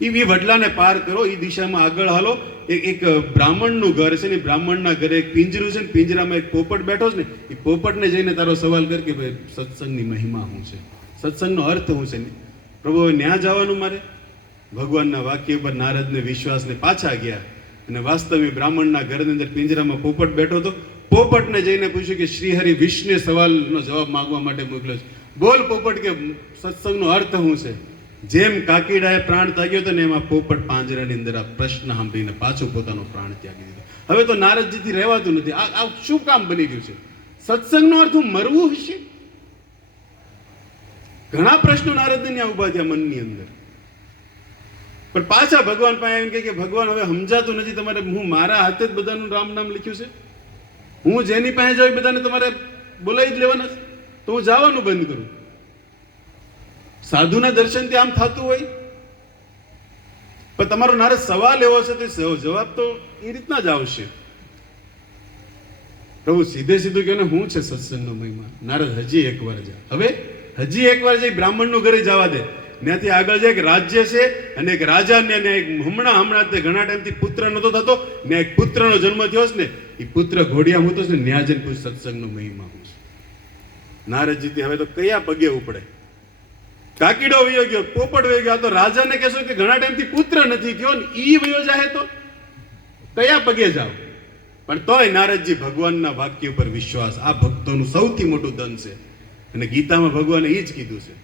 એ વડલાને પાર કરો, એ દિશામાં આગળ હાલો. એક બ્રાહ્મણનું ઘર છે ને, બ્રાહ્મણના ઘરે એક પિંજરું છે ને, પિંજરામાં એક પોપટ બેઠો છે ને, એ પોપટને જઈને તારો સવાલ કર કે ભાઈ સત્સંગની મહિમા શું છે, સત્સંગનો અર્થ શું છે. પ્રભુ હવે ન્યા જવાનું મારે? ભગવાનના વાક્ય ઉપર નારદને વિશ્વાસને પાછા ગયા અને વાસ્તવિક બ્રાહ્મણના ઘરની અંદર પિંજરામાં પોપટ બેઠો હતો. પોપટને જઈને પૂછ્યું કે શ્રીહરિ વિષ્ણુએ સવાલનો જવાબ માંગવા માટે મોકલ્યો છે. બોલ પોપટ કે સત્સંગનો અર્થ શું છે? જેમ કાકીડાએ પ્રાણ ત્યાગ્યો હતો ને, એમાં પોપટ પાંજરાની અંદર આ પ્રશ્ન સાંભળીને પાછો પોતાનો પ્રાણ ત્યાગી દીધો. હવે તો નારદજીથી રહેવાતું નથી. આ શું કામ બની ગયું છે? સત્સંગનો અર્થ હું મરવું હશે? ઘણા પ્રશ્નો નારદને ઉભા થયા મનની અંદર. પણ પાછા ભગવાન પાસે એમ કે ભગવાન હવે સમજાતું નથી તમારે, હું મારા હાથે જ બધાનું રામ નામ લખ્યું છે, હું જેની પાસે જાઉં બધાને તમારે બોલાવી જ લેવાના છે, તો હું જવાનું બંધ કરું? સાધુના દર્શનથી આમ થતું હોય? પણ તમારો નારદ સવાલ એવો છે તો જવાબ તો એ રીતના જ આવશે. પ્રભુ સીધે સીધું કહે ને, શું છે સત્સંગનો મહિમા? નારદ હજી એકવાર જા. હવે હજી એકવાર જઈ બ્રાહ્મણનું ઘરે જવા દે. ત્યાંથી આગળ જાય એક રાજ્ય છે અને એક રાજાને એક હમણાં તે ઘણા ટાઈમથી પુત્ર નતો થતો ને, એક પુત્રનો જન્મ થયો છે ને, એ પુત્ર ઘોડિયા હતો ને, ન્યા જઈને પૂછ સત્સંગનો મહિમા શું છે. નારદજી હવે તો કયા પગે ઉપડે? કાકીડો વયો ગયો, પોપટ વયો ગયો, તો રાજાને કહેશો કે ઘણા ટાઈમથી પુત્ર નથી થયો ને, ઈ વયો જાય તો કયા પગે જાવ? પણ તોય નારદજી ભગવાનના વાક્ય ઉપર વિશ્વાસ, આ ભક્તોનું સૌથી મોટું ધન છે. અને ગીતામાં ભગવાને એ જ કીધું છે,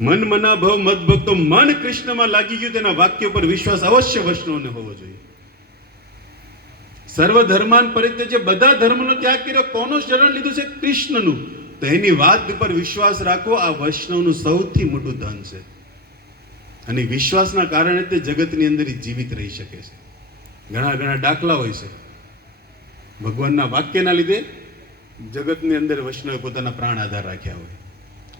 મન મના ભવ મત ભક્તો. મન કૃષ્ણમાં લાગી ગયું, તેના વાક્ય ઉપર વિશ્વાસ અવશ્ય વૈષ્ણવને હોવો જોઈએ. સર્વ ધર્માન પરિત્યજ્ય, બધા ધર્મનો ત્યાગ કર્યો, કોનું શરણ લીધું છે? કૃષ્ણનું. તો એની વાત ઉપર વિશ્વાસ રાખો, આ વૈષ્ણવનું સૌથી મોટું ધન છે. અને વિશ્વાસના કારણે તે જગતની અંદર જીવિત રહી શકે છે. ઘણા ઘણા દાખલા હોય છે. ભગવાનના વાક્યના લીધે જગતની અંદર વૈષ્ણવે પોતાના પ્રાણ આધાર રાખ્યા હોય.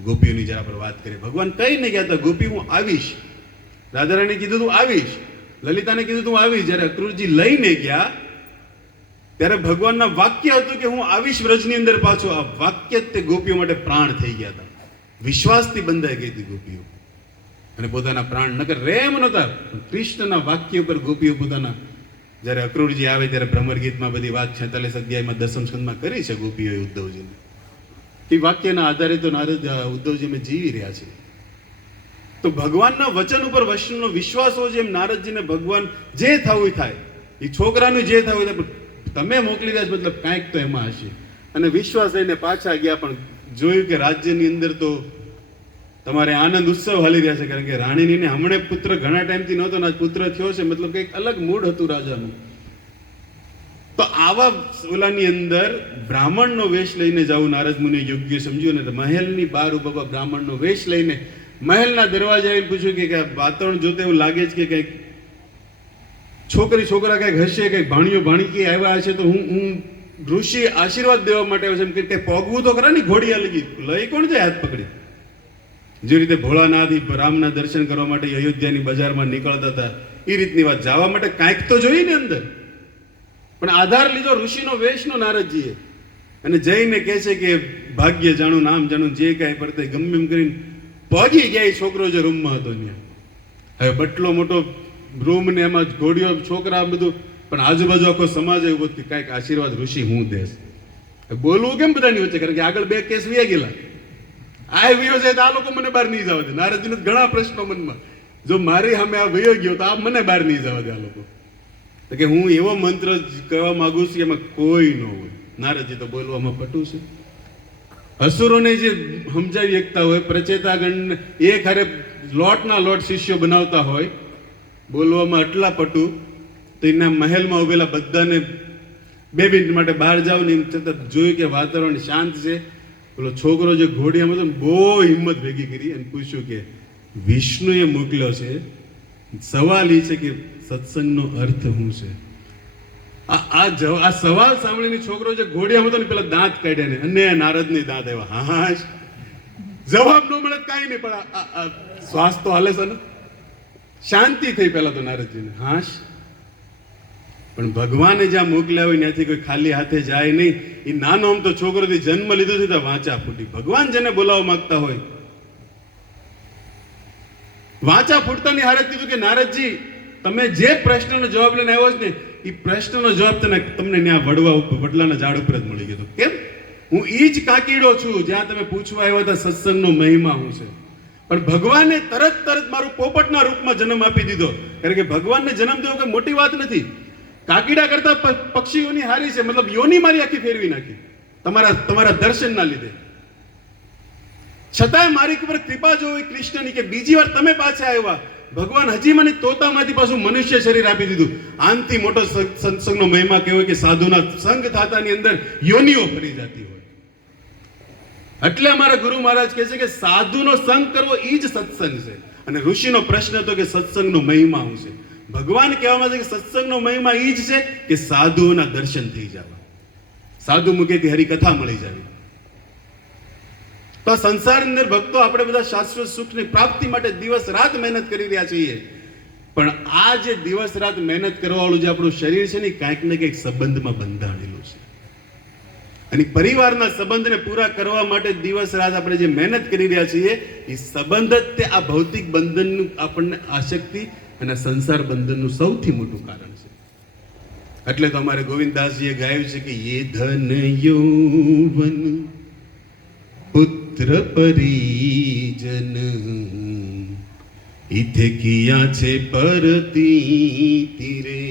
ગોપીઓની જરા પર વાત કરીએ. ભગવાન કઈ નહીં કહેતા, ગોપી હું આવીશ. રાધારાણી કીધું તું આવીશ, લલિતાને કીધું તું આવીશ. જયારે અક્રૂરજી લઈને ગયા ત્યારે ભગવાનના વાક્ય હતું કે હું આવીશ વ્રજની અંદર પાછો. આ વાક્ય જ તે ગોપીઓ માટે પ્રાણ થઈ ગયા હતા. વિશ્વાસથી બંધાઈ ગઈ હતી ગોપીઓ અને પોતાના પ્રાણ નકર રેમ નતા. કૃષ્ણના વાક્ય ઉપર ગોપીઓ પોતાના, જયારે અક્રૂરજી આવે ત્યારે ભ્રમર ગીતમાં બધી વાત 46 અધ્યાયમાં 10મ સ્કંદમાં કરી છે ગોપીઓએ ઉદ્ધવજીને. એ વાક્યના આધારે તો નારદ ઉદ્ધવજી જીવી રહ્યા છે. તો ભગવાનના વચન ઉપર વૈષ્ણવનો વિશ્વાસ હોય છે. એમ નારદજીને ભગવાન જે થવું થાય, એ છોકરાનું જે થવું થાય, તમે મોકલી રહ્યા છો મતલબ કાંઈક તો એમાં હશે. અને વિશ્વાસ લઈને પાછા ગયા, પણ જોયું કે રાજ્યની અંદર તો તમારે આનંદ ઉત્સવ હાલી રહ્યા છે. કારણ કે રાણીને હમણે પુત્ર ઘણા ટાઈમથી નહોતો ને પુત્ર થયો છે, મતલબ કંઈક અલગ મૂડ હતું રાજાનું. તો આવા ઓલાની અંદર બ્રાહ્મણનો વેશ લઈને જવું નારદ મુનિએ યોગ્ય સમજ્યું. અને મહેલની બહાર ઉભા બ્રાહ્મણનો વેશ લઈને મહેલના દરવાજે આવીને પૂછ્યું કે વાતાવરણ જોતે એવું લાગે છે કે કંઈક છોકરા કંઈક હશે, કંઈક ભાણીઓ ભાણીકી આવ્યા હશે, તો હું ઋષિ આશીર્વાદ દેવા માટે આવ્યો છે. કે પોગવું તો ખરા ને, ઘોડિયા લઈ કોણ જાય હાથ પકડી? જે રીતે ભોળાનાથ રામના દર્શન કરવા માટે અયોધ્યાની બજારમાં નીકળતા હતા, એ રીતની વાત. જવા માટે કાંઈક તો જોઈએ ને અંદર. પણ આધાર લીધો ઋષિનો વેશનો નારદજીએ. અને જઈને કહે છે કે ભાગ્ય જાણું, નામ જાણું, જે કાંઈ પડતે ગમે એમ કરીને પહોંચી ગયા. છોકરો જે રૂમમાં હતો ત્યાં, હવે બટલો મોટો રૂમ ને એમાં ઘોડીઓ, છોકરા, બધું. પણ આજુબાજુ આખો સમાજ એવું બધું કાંઈક આશીર્વાદ ઋષિ હું દેશ. બોલવું કેમ બધાની વચ્ચે? કારણ કે આગળ 2 કેસ વ્યા ગયેલા. આ વયો છે તો આ લોકો મને બહાર નહીં જવા દે. નારદજીને ઘણા પ્રશ્નો મનમાં, જો મારી સામે આ વયો ગયો તો આ મને બહાર નહીં જવા દે આ લોકો. તો કે હું એવો મંત્ર કહેવા માંગુ છું કે એમાં કોઈ ન હોય. નારદજી તો બોલવામાં પટુ છે. અસુરોને જે સમજાવી એકતા હોય, પ્રચેતાગણ એક હારે લોટના લોટ શિષ્યો બનાવતા હોય, બોલવામાં આટલા પટુ, તો એના મહેલમાં ઉભેલા બધાને 2 મિનિટ માટે બહાર જાવ ને, એમ છતાં જોયું કે વાતાવરણ શાંત છે. પેલો છોકરો જે ઘોડિયામાં હતો ને, બહુ હિંમત ભેગી કરી અને પૂછ્યું કે વિષ્ણુએ મોકલ્યો છે, સવાલ એ છે કે સત્સંગનો અર્થ શું છે? આ સવાલ સાંભળીને છોકરો જે ઘોડિયામાં હતો ને પેલા દાંત કાઢ્યા ને અને નારદની દાંત આવ્યા. હા, જવાબ ન મળે કાંઈ નહીં, પણ આ શ્વાસ તો હાલે છે ને. શાંતિ થઈ પેલા તો નારદજીને. હાશ, પણ ભગવાને જ્યાં મોકલ્યા હોય ત્યાંથી કોઈ ખાલી હાથે જાય નહીં. એ નાનો આમ તો છોકરોથી જન્મ લીધો છે તો વાંચા ફૂટી. ભગવાન જેને બોલાવવા માંગતા હોય વાંચા ફૂટતાની હાલત કીધું કે નારદજી તમે જે પ્રશ્નનો જવાબ લઈને આવ્યો છે ને એ પ્રશ્નનો જવાબ તમને ત્યાં વડલાના ઝાડ ઉપર જ મળી ગયો. કેમ? હું ઈ જ કાકીડો છું જ્યાં તમે પૂછવા આવ્યા હતા સત્સંગનો મહિમા શું છે. પણ ભગવાને તરત મારું પોપટના રૂપમાં જન્મ આપી દીધો. કારણ કે ભગવાનને જન્મ દેવો કોઈ મોટી વાત નથી. કાકીડા કરતા પક્ષીઓની હારી છે. મતલબ યોની મારી આખી ફેરવી નાખી તમારા દર્શનના લીધે. છતાંય મારી ઉપર કૃપા જોઈ કૃષ્ણની કે બીજી વાર તમે પાછા આવ્યા. ભગવાન હજી મને તોતામાંથી પાછું મનુષ્ય શરીર આપી દીધું. આનથી મોટો સત્સંગનો મહિમા કહેવાય કે સાધુના સંગ થાતાની અંદર યોનિઓ ફરી જતી હોય. એટલે અમારા ગુરુ મહારાજ કહે છે કે સાધુનો સંગ કરવો એ જ સત્સંગ છે. અને ઋષિનો પ્રશ્ન હતો કે સત્સંગનો મહિમા શું છે. ભગવાન કહેવામાં છે કે સત્સંગનો મહિમા એ જ છે કે સાધુઓના દર્શન થઈ જવા, સાધુ મુખેથી હરિકથા મળી જાય. તો સંસારની અંદર ભક્તો આપણે બધા શાશ્વત સુખની પ્રાપ્તિ માટે દિવસ રાત મહેનત કરી રહ્યા છીએ. પણ આ જે દિવસ રાત મહેનત કરવા વાળું જે આપણું શરીર છે ને કાંઈક ને કંઈક સંબંધમાં બંધાણેલું છે. અને પરિવારના સંબંધને પૂરા કરવા માટે દિવસ રાત આપણે જે મહેનત કરી રહ્યા છીએ એ સંબંધ જ તે આ ભૌતિક બંધનનું આપણને આસક્તિ અને સંસાર બંધનનું સૌથી મોટું કારણ છે. એટલે તો અમારે ગોવિંદદાસજીએ ગાયું છે કે યે ધન યૌવન પુત્ર પરિજન ઇથે કિયા છે પરતી તીરે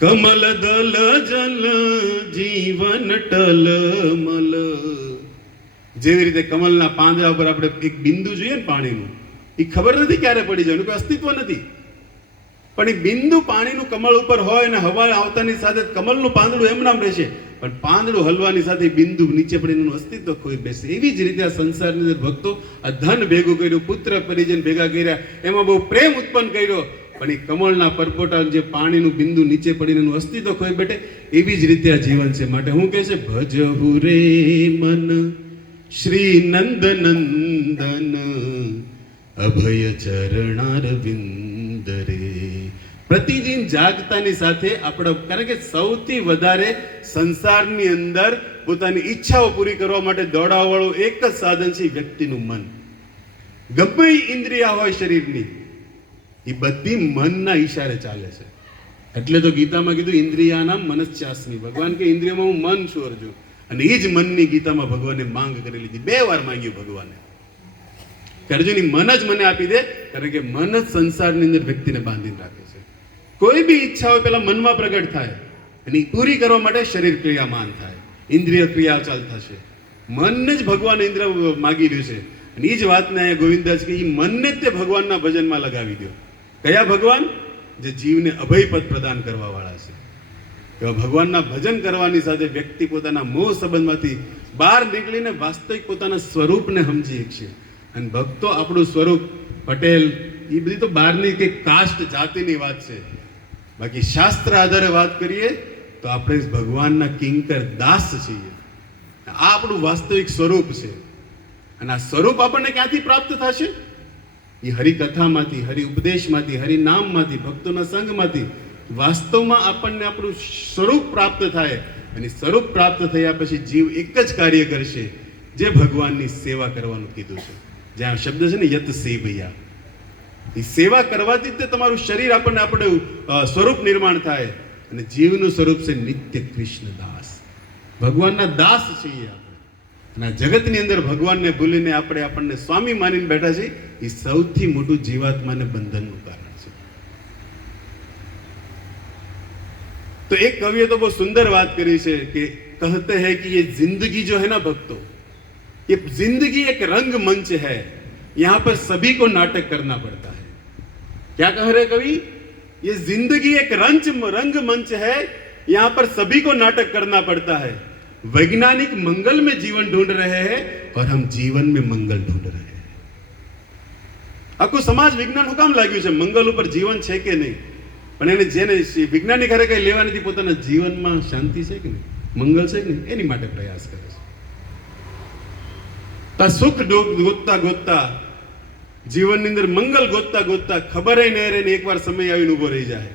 કમલ દલ જલ જીવન ટલમલ. જેવી રીતે કમલના પાંદડા ઉપર આપણે એક બિંદુ જોઈએ ને પાણીનું, એ ખબર નથી ક્યારે પડી જાય, કોઈ અસ્તિત્વ નથી. પણ એ બિંદુ પાણીનું કમળ ઉપર હોય અને હવા આવતાની સાથે કમળનું પાંદડું એમ નામ રહેશે, પણ પાંદડું હલવાની સાથે બિંદુ નીચે પડીનું અસ્તિત્વ ખોઈ બેસે. એવી જ રીતે આ સંસારની અંદર ભક્તો આ ધન ભેગું કર્યું, પુત્ર પરિજન ભેગા કર્યા, એમાં બહુ પ્રેમ ઉત્પન્ન કર્યો, પણ એ કમળના પરપોટા જે પાણીનું બિંદુ નીચે પડીને એનું અસ્તિત્વ ખોઈ બેઠે. એવી જ રીતે આ જીવન છે. માટે હું કહે છે ભજહુ રે મન શ્રી નંદ નંદન અભય ચરણારવિંદ રે. પ્રતિદિન જાગતાની સાથે આપણે, કારણ કે સૌથી વધારે સંસારની અંદર પોતાની ઈચ્છાઓ પૂરી કરવા માટે દોડાવવા વાળું એક જ સાધન છે વ્યક્તિનું મન. ગમે ઇન્દ્રિયા હોય શરીરની, એ બધી મનના ઈશારે ચાલે છે. એટલે તો ગીતામાં કીધું ઇન્દ્રિયાનામ મનસ્યાસ્મિ. ભગવાન કે ઇન્દ્રિયમાં હું મન છું અર્જુન. અને એ જ મનની ગીતામાં ભગવાને માંગ કરી લીધી. 2 વાર માંગ્યું ભગવાને કે અર્જુન મન જ મને આપી દે. કારણ કે મન જ સંસારની અંદર વ્યક્તિને બાંધીને રાખે છે. કોઈ બી ઈચ્છા હોય પેલા મનમાં પ્રગટ થાય અને પૂરી કરવા માટે શરીર ક્રિયામાન થાય, ઇન્દ્રિય ક્રિયા ચાલ થશે. મનને જ ભગવાન ઇન્દ્ર માગી રહ્યું છે. અને એ જ વાતને અહીંયા ગોવિંદાસ કે એ મનને જ તે ભગવાનના ભજનમાં લગાવી દો. કયા ભગવાન? જે જીવને અભયપદ પ્રદાન કરવા વાળા છે. એવા ભગવાનના ભજન કરવાની સાથે વ્યક્તિ પોતાના મોહ સંબંધમાંથી બહાર નીકળીને વાસ્તવિક પોતાના સ્વરૂપને સમજી શકશે. અને ભક્તો આપણું સ્વરૂપ પટેલ એ બધી તો બહારની કે કાસ્ટ જાતિની વાત છે. બાકી શાસ્ત્ર આધારે વાત કરીએ તો આપણે ભગવાનના કિંકર દાસ છીએ. આ આપણું વાસ્તવિક સ્વરૂપ છે. અને આ સ્વરૂપ આપણને ક્યાંથી પ્રાપ્ત થશે? એ હરિકથામાંથી, હરિ ઉપદેશમાંથી, હરિનામમાંથી, ભક્તોના સંગમાંથી વાસ્તવમાં આપણને આપણું સ્વરૂપ પ્રાપ્ત થાય. અને સ્વરૂપ પ્રાપ્ત થયા પછી જીવ એક જ કાર્ય કરશે જે ભગવાનની સેવા કરવાનું કીધું છે. જ્યાં શબ્દ છે ને યત સેવયા, એ સેવા કરવાથી જ તમારું શરીર આપણને સ્વરૂપ નિર્માણ થાય. અને જીવનું સ્વરૂપ છે નિત્ય કૃષ્ણ દાસ. ભગવાનના દાસ છીએ આપણે. અને આ જગતની અંદર ભગવાનને ભૂલીને આપણને સ્વામી માનીને બેઠા છીએ. એ સૌથી મોટું જીવાત્માને બંધનનું કારણ છે. તો એક કવિએ તો બહુ સુંદર વાત કરી છે કે कहते हैं कि ये जिंदगी जो है ना भक्तों, ये जिंदगी एक रंग मंच है, यहाँ पर सभी को नाटक करना पड़ता है. क्या कह रहे कवि? ये जिंदगी एक रंग मंच है, यहाँ पर सभी को नाटक करना पड़ता है. वैज्ञानिक मंगल में जीवन ढूंढ रहे हैं और हम जीवन में मंगल ढूंढ रहे हैं. આખું સમાજ વિજ્ઞાન હું કામ લાગ્યું છે? મંગલ ઉપર જીવન છે કે નહીં? પણ એને જેને વિજ્ઞાનિક હારે કઈ લેવા નથી, પોતાના જીવનમાં શાંતિ છે કે નહીં, મંગળ છે કે નહીં, એની માટે પ્રયાસ કરે છે. તો સુખ ગોતતા ગોતતા, જીવનની અંદર મંગલ ગોતતા ગોતતા ખબર નહીં રહે ને એકવાર સમય આવીને ઉભો રહી જાય.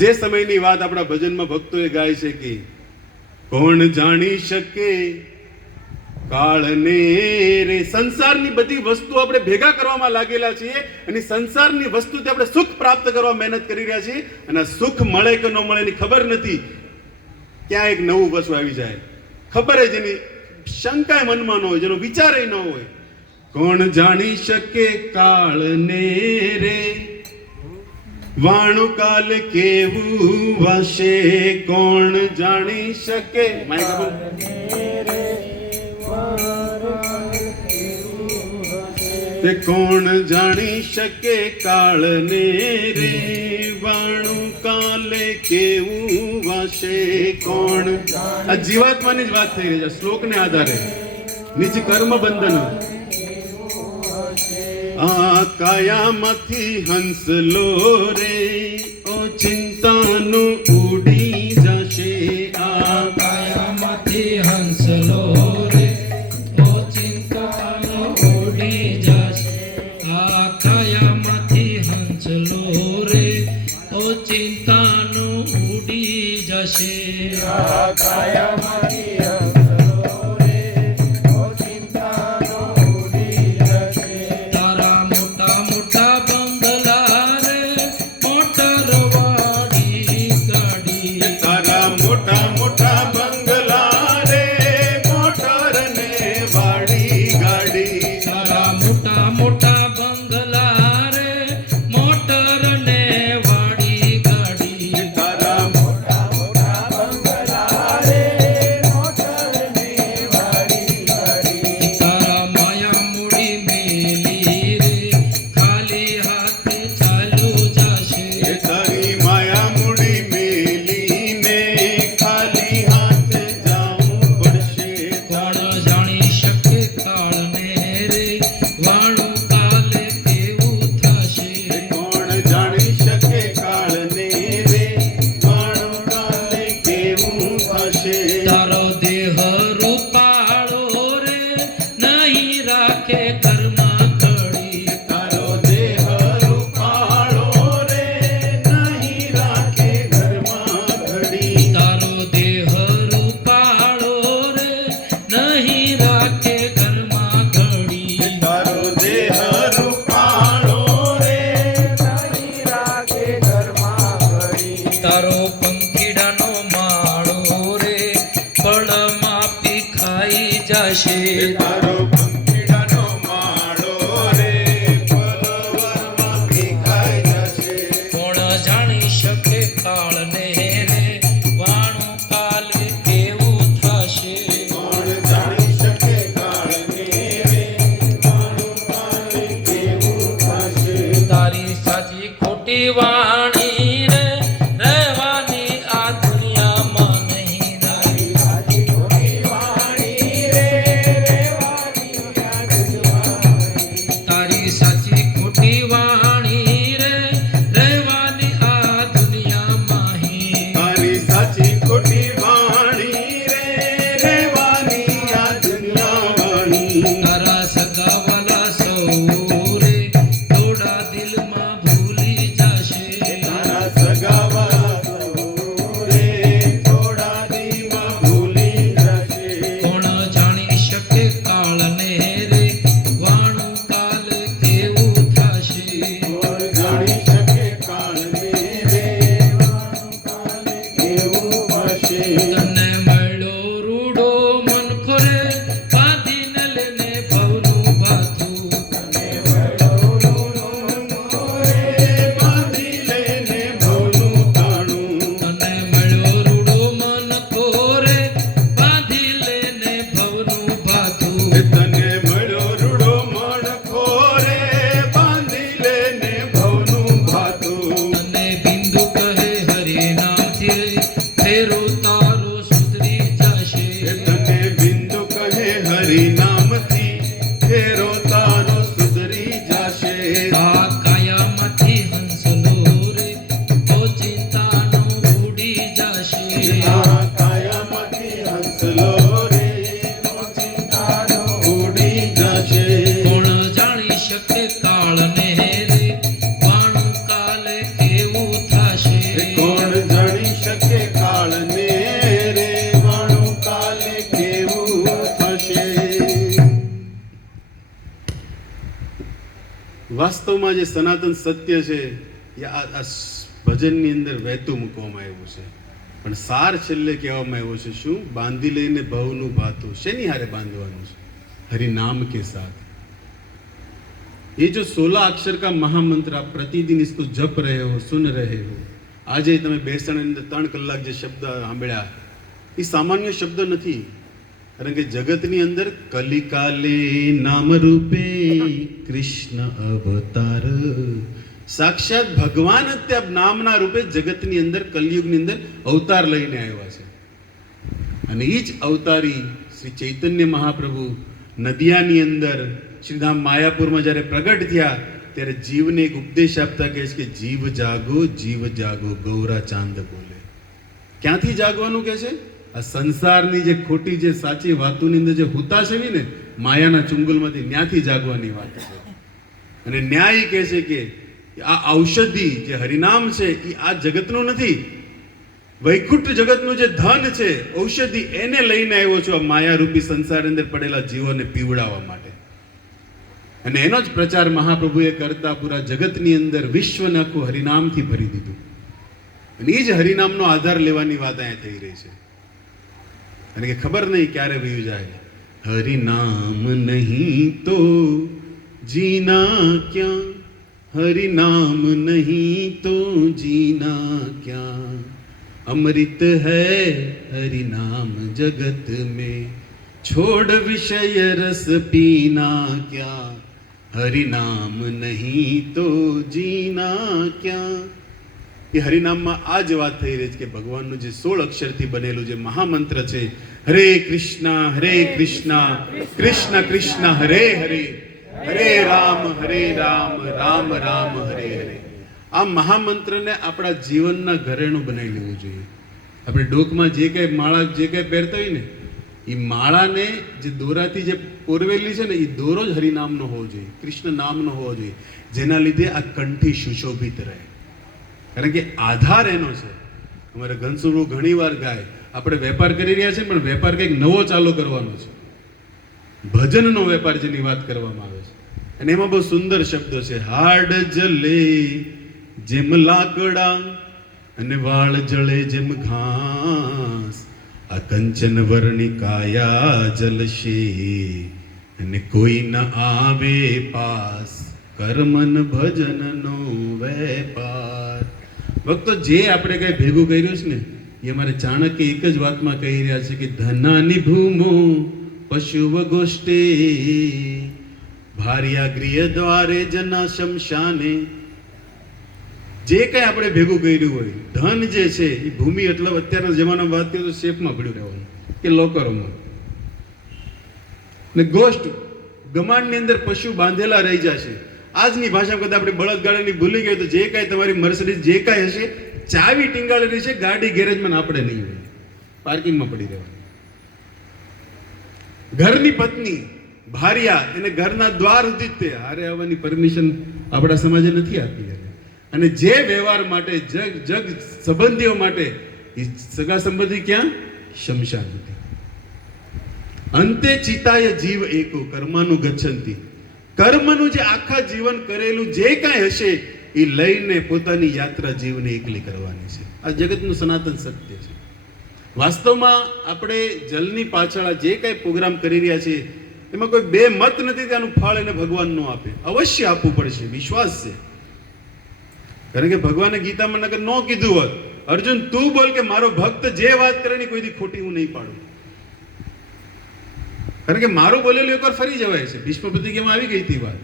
જે સમયની વાત આપણા ભજનમાં ભક્તોએ ગાય છે કે કોણ જાણી શકે કાળને રે. સંસારની બધી વસ્તુ આપણે ભેગા કરવામાં લાગેલા છીએ અને સંસારની વસ્તુથી આપણે સુખ પ્રાપ્ત કરવા મહેનત કરી રહ્યા છીએ અને આ સુખ મળે કે ન મળે એની ખબર નથી. ક્યાં એક નવું વસ્તુ આવી જાય, ખબર જ જેની શંકા મનમાં ન હોય, જેનો વિચાર ન હોય. કોણ જાણી શકે કાળને રે, વાણું કાલ કેવું વાશે. કોણ જાણી શકે, તે કોણ જાણી શકે કાળને રે, વાણું કાલે કેવું વાશે. કોણ, આ જીવાત્માની જ વાત થઈ રહી છે શ્લોકને આધારે. નિજ કર્મ બંધન, આ કાયામાંથી હંસલો રે, ઓ ચિંતાનું ઉડી જશે. આ કાયામાંથી હંસલો રે, ઓ ચિંતાનો ઉડી જશે. આ કાયામાંથી હંસલો રે, ઓ ચિંતાનો ઉડી જશે. આ કાયામાંથી વાસ્તવમાં જે સનાતન સત્ય છે એ આ ભજનની અંદર વહેતું મૂકવામાં આવ્યું છે, પણ સાર છેલ્લે કહેવામાં આવ્યો છે શું? બાંધી લઈને ભવનું ભાતું. શેની હારે બાંધવાનું છે? हरिनाम के साथ. ये जो 16 अक्षर का महामंत्र आप प्रतिदिन इसको जप रहे हो, सुन रहे हो. આજે તમે બેસણ અંદર 3 કલાક જે શબ્દ સાંભળ્યા એ સામાન્ય શબ્દ નથી, કારણ કે જગતની અંદર કલિકાલે નામ રૂપે કૃષ્ણ અવતાર, સાક્ષાત ભગવાન જ ત્યાં નામના રૂપે જગતની અંદર કલયુગની અંદર અવતાર લઈને આવ્યા છે. અને એ જ અવતારી શ્રી ચૈતન્ય મહાપ્રભુ નદિયાની અંદર શ્રીધામ માયાપુરમાં જ્યારે પ્રગટ થયા ત્યારે જીવને એક ઉપદેશ આપતા કહે છે કે જીવ જાગો ગૌરા ચાંદ બોલે. ક્યાંથી જાગવાનું કહે છે? આ સંસારની જે ખોટી જે સાચી વાતોની અંદર જે હુતાશેવી ને માયાના ચુંગલમાંથી ત્યાંથી જાગવાની વાત છે. અને ન્યાય કહે છે કે આ ઔષધિ જે હરિનામ છે એ આ જગતનું નથી, વૈકુંઠ જગતનું જે ધન છે ઔષધિ એને લઈને આવ્યો છું આ માયારૂપી સંસાર અંદર પડેલા જીવોને પીવડાવવા માટે. અને એનો જ પ્રચાર મહાપ્રભુએ કરતા પૂરા જગતની અંદર વિશ્વને આખું હરિનામથી ભરી દીધું. અને એ જ હરિનામનો આધાર લેવાની વાત અહીંયા થઈ રહી છે. અને કે ખબર નહીં ક્યારે વયું જાય. હરિનામ નહીં તો જીના ક્યાં, હરિનામ નહીં તો જીના ક્યાં, अमृत है हरिनाम जगत में, छोड़ विषय रस पीना क्या, हरिनाम नहीं तो जीना क्या. એ હરિનામમાં આ જ વાત થઈ રહી છે કે ભગવાનનું જે 16 અક્ષરથી બનેલું જે મહામંત્ર છે, હરે કૃષ્ણ કૃષ્ણ કૃષ્ણ હરે હરે, હરે રામ રામ રામ હરે હરે. આ મહામંત્રને આપણા જીવનના ઘરેણું બનાવી લેવું જોઈએ. આપણે ડોકમાં જે કાંઈ માળા જે કાંઈ પહેરતા હોય ને એ માળાને જે દોરાથી જે પોરવેલી છે ને એ દોરો જ હરિનામનો હોવો જોઈએ, કૃષ્ણ નામનો હોવો જોઈએ, જેના લીધે આ કંઠી સુશોભિત રહે. કારણ કે આધાર એનો છે. અમારે ઘનસુરુ ઘણી વાર ગાય, આપણે વેપાર કરી રહ્યા છીએ પણ વેપાર કંઈક નવો ચાલુ કરવાનો છે, ભજનનો વેપાર જેની વાત કરવામાં આવે છે. અને એમાં બહુ સુંદર શબ્દો છે. હાડ જલે જેમ લાકડા અને વાળ જળે જેમ ઘાસ, આ કંચન વર્ણિ કાયા જલશે અને કોઈ ન આવે પાસ, કર્મન ભજનનો વેપાર. ભક્તો જે આપણે કઈ ભેગું કર્યું છે ને એ અમારે ચાણક્ય એક જ વાતમાં કહી રહ્યા છે કે ધનાની ભૂમો પશુવ ગોષ્ઠે, ભાર્યા ગૃહ દ્વારે જના શમશાને. જે કઈ આપણે ભેગું કર્યું હોય, ધન જે છે એ ભૂમિ એટલે અત્યારના જમાનામાં વાત કરીએ તો શેપમાં પડ્યું રહેવાનું કે લોકરોમાં, ને ગોષ્ઠ ગમાણની અંદર પશુ બાંધેલા રહી જશે. આજની ભાષામાં કદાચ આપણે બળદગાડાની ભૂલી ગયો તો જે કાંઈ તમારી મર્સિડીઝ જે કાંઈ હશે ચાવી ટીંગાળેલી છે ગાડી ગેરેજમાં આપણે નહીં હોય, પાર્કિંગમાં પડી રહેવાની. ઘરની પત્ની ભાર્યા એને ઘરના દ્વાર સુધી તે હારે આવવાની પરમિશન આપણા સમાજે નથી આપી. અને જે વ્યવહાર માટે જગ સંબંધીઓ માટે સગા સંબંધી ક્યાં? શમશાન. અંતે ચિતાય જીવ એકો કર્મનું ગચ્છંતી. કર્મનું જે આખા જીવન કરેલું જે કાંઈ હશે એ લઈને પોતાની યાત્રા જીવને એકલી કરવાની છે. આ જગતનું સનાતન સત્ય છે. વાસ્તવમાં આપણે જલની પાછળ જે કાંઈ પ્રોગ્રામ કરી રહ્યા છીએ એમાં કોઈ બે મત નથી કે આનું ફળ એને ભગવાન નો આપે. અવશ્ય આપવું પડશે, વિશ્વાસ છે. કારણ કે ભગવાને ગીતામાં નગર ન કીધું હોત, અર્જુન તું બોલ કે મારો ભક્ત જે વાત કરે ને કોઈથી ખોટી હું નહીં પાડું. કારણ કે મારું બોલેલું એકવાર ફરી જવાય છે. ભીષ્મ પ્રતિજ્ઞામાં આવી ગઈ હતી વાત.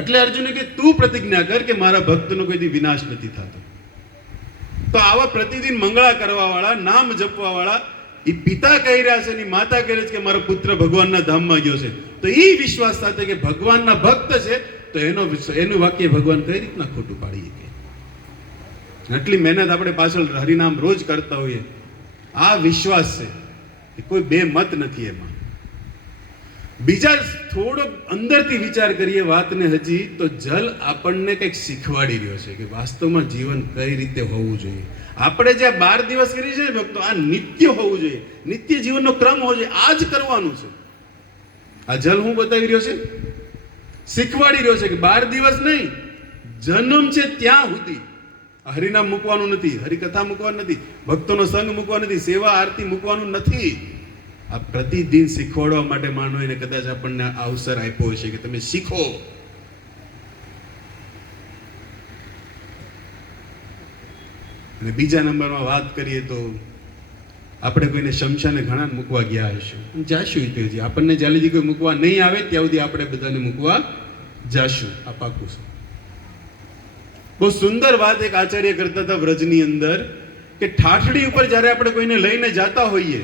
એટલે અર્જુને કે તું પ્રતિજ્ઞા કર કે મારા ભક્તનો કોઈથી વિનાશ નથી થતો. તો આવા પ્રતિદિન મંગળા કરવા વાળા, નામ જપવા વાળા એ પિતા કહી રહ્યા છે ને માતા કહે છે કે મારો પુત્ર ભગવાનના ધામમાં ગયો છે, તો એ વિશ્વાસ સાથે કે ભગવાનના ભક્ત છે તો એનું વાક્ય ભગવાન કઈ રીતના ખોટું પાડી શકે? આટલી મહેનત આપણે પાછળ હરિનામ રોજ કરતા હોઈએ. આ વિશ્વાસ છે, કોઈ બે મત નથી એમાં. બીજા થોડો અંદરથી વિચાર કરીએ વાતને હજી તો જલ આપણને કંઈક શીખવાડી રહ્યો છે કે વાસ્તવમાં જીવન કઈ રીતે હોવું જોઈએ. આપણે જે 12 દિવસ કરીએ છીએ ભક્તો, આ નિત્ય હોવું જોઈએ, નિત્ય જીવનનો ક્રમ હોવો જોઈએ. આ જ કરવાનું છે. આ જલ હું બતાવી રહ્યો છે શીખવાડી રહ્યો છે કે 12 દિવસ નહીં, જન્મ છે ત્યાં સુધી હરિનામ મૂકવાનું નથી, હરિકથા મૂકવાનું નથી, ભક્તોનો સંગ મૂકવાનો નથી, સેવા આરતી મૂકવાનું નથી. આ પ્રતિદિન શીખવાડવા માટે માનવીને કદાચ આપણને અવસર આપ્યો હશે કે તમે શીખો. અને બીજા નંબરમાં વાત કરીએ તો આપણે કોઈને શમશાને ઘણા મૂકવા ગયા હશું, જાશું તે હજી આપણને જ્યાં લગી કોઈ મૂકવા નહીં આવે ત્યાં સુધી આપણે બધાને મૂકવા જાશું, આ પાકું છે. બહુ સુંદર વાત એક આચાર્ય કરતા હતા વ્રજની અંદર કે ઠાઠડી ઉપર જ્યારે આપણે કોઈને લઈને જાતા હોઈએ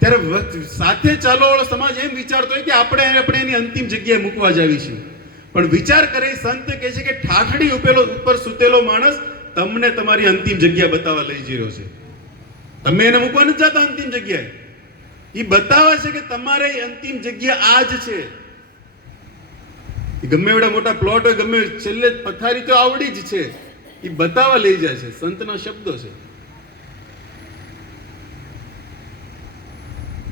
ત્યારે સાથે ચાલો વાળો સમાજ એમ વિચારતો હોય કે આપણે એની અંતિમ જગ્યાએ મૂકવા જાવી છીએ, પણ વિચાર કરે સંત કહે છે કે ઠાઠડી ઉપર સૂતેલો માણસ તમને તમારી અંતિમ જગ્યા બતાવવા લઈ જઈ રહ્યો છે. તમે એને મૂકવા નથી જતા અંતિમ જગ્યાએ, એ બતાવે છે કે તમારે અંતિમ જગ્યા આ જ છે. ગમે એવડા મોટા પ્લોટ હોય, ગમે છેલ્લે પથારી તો આવડી જ છે, એ બતાવવા લઈ જાય છે. સંતના શબ્દો છે.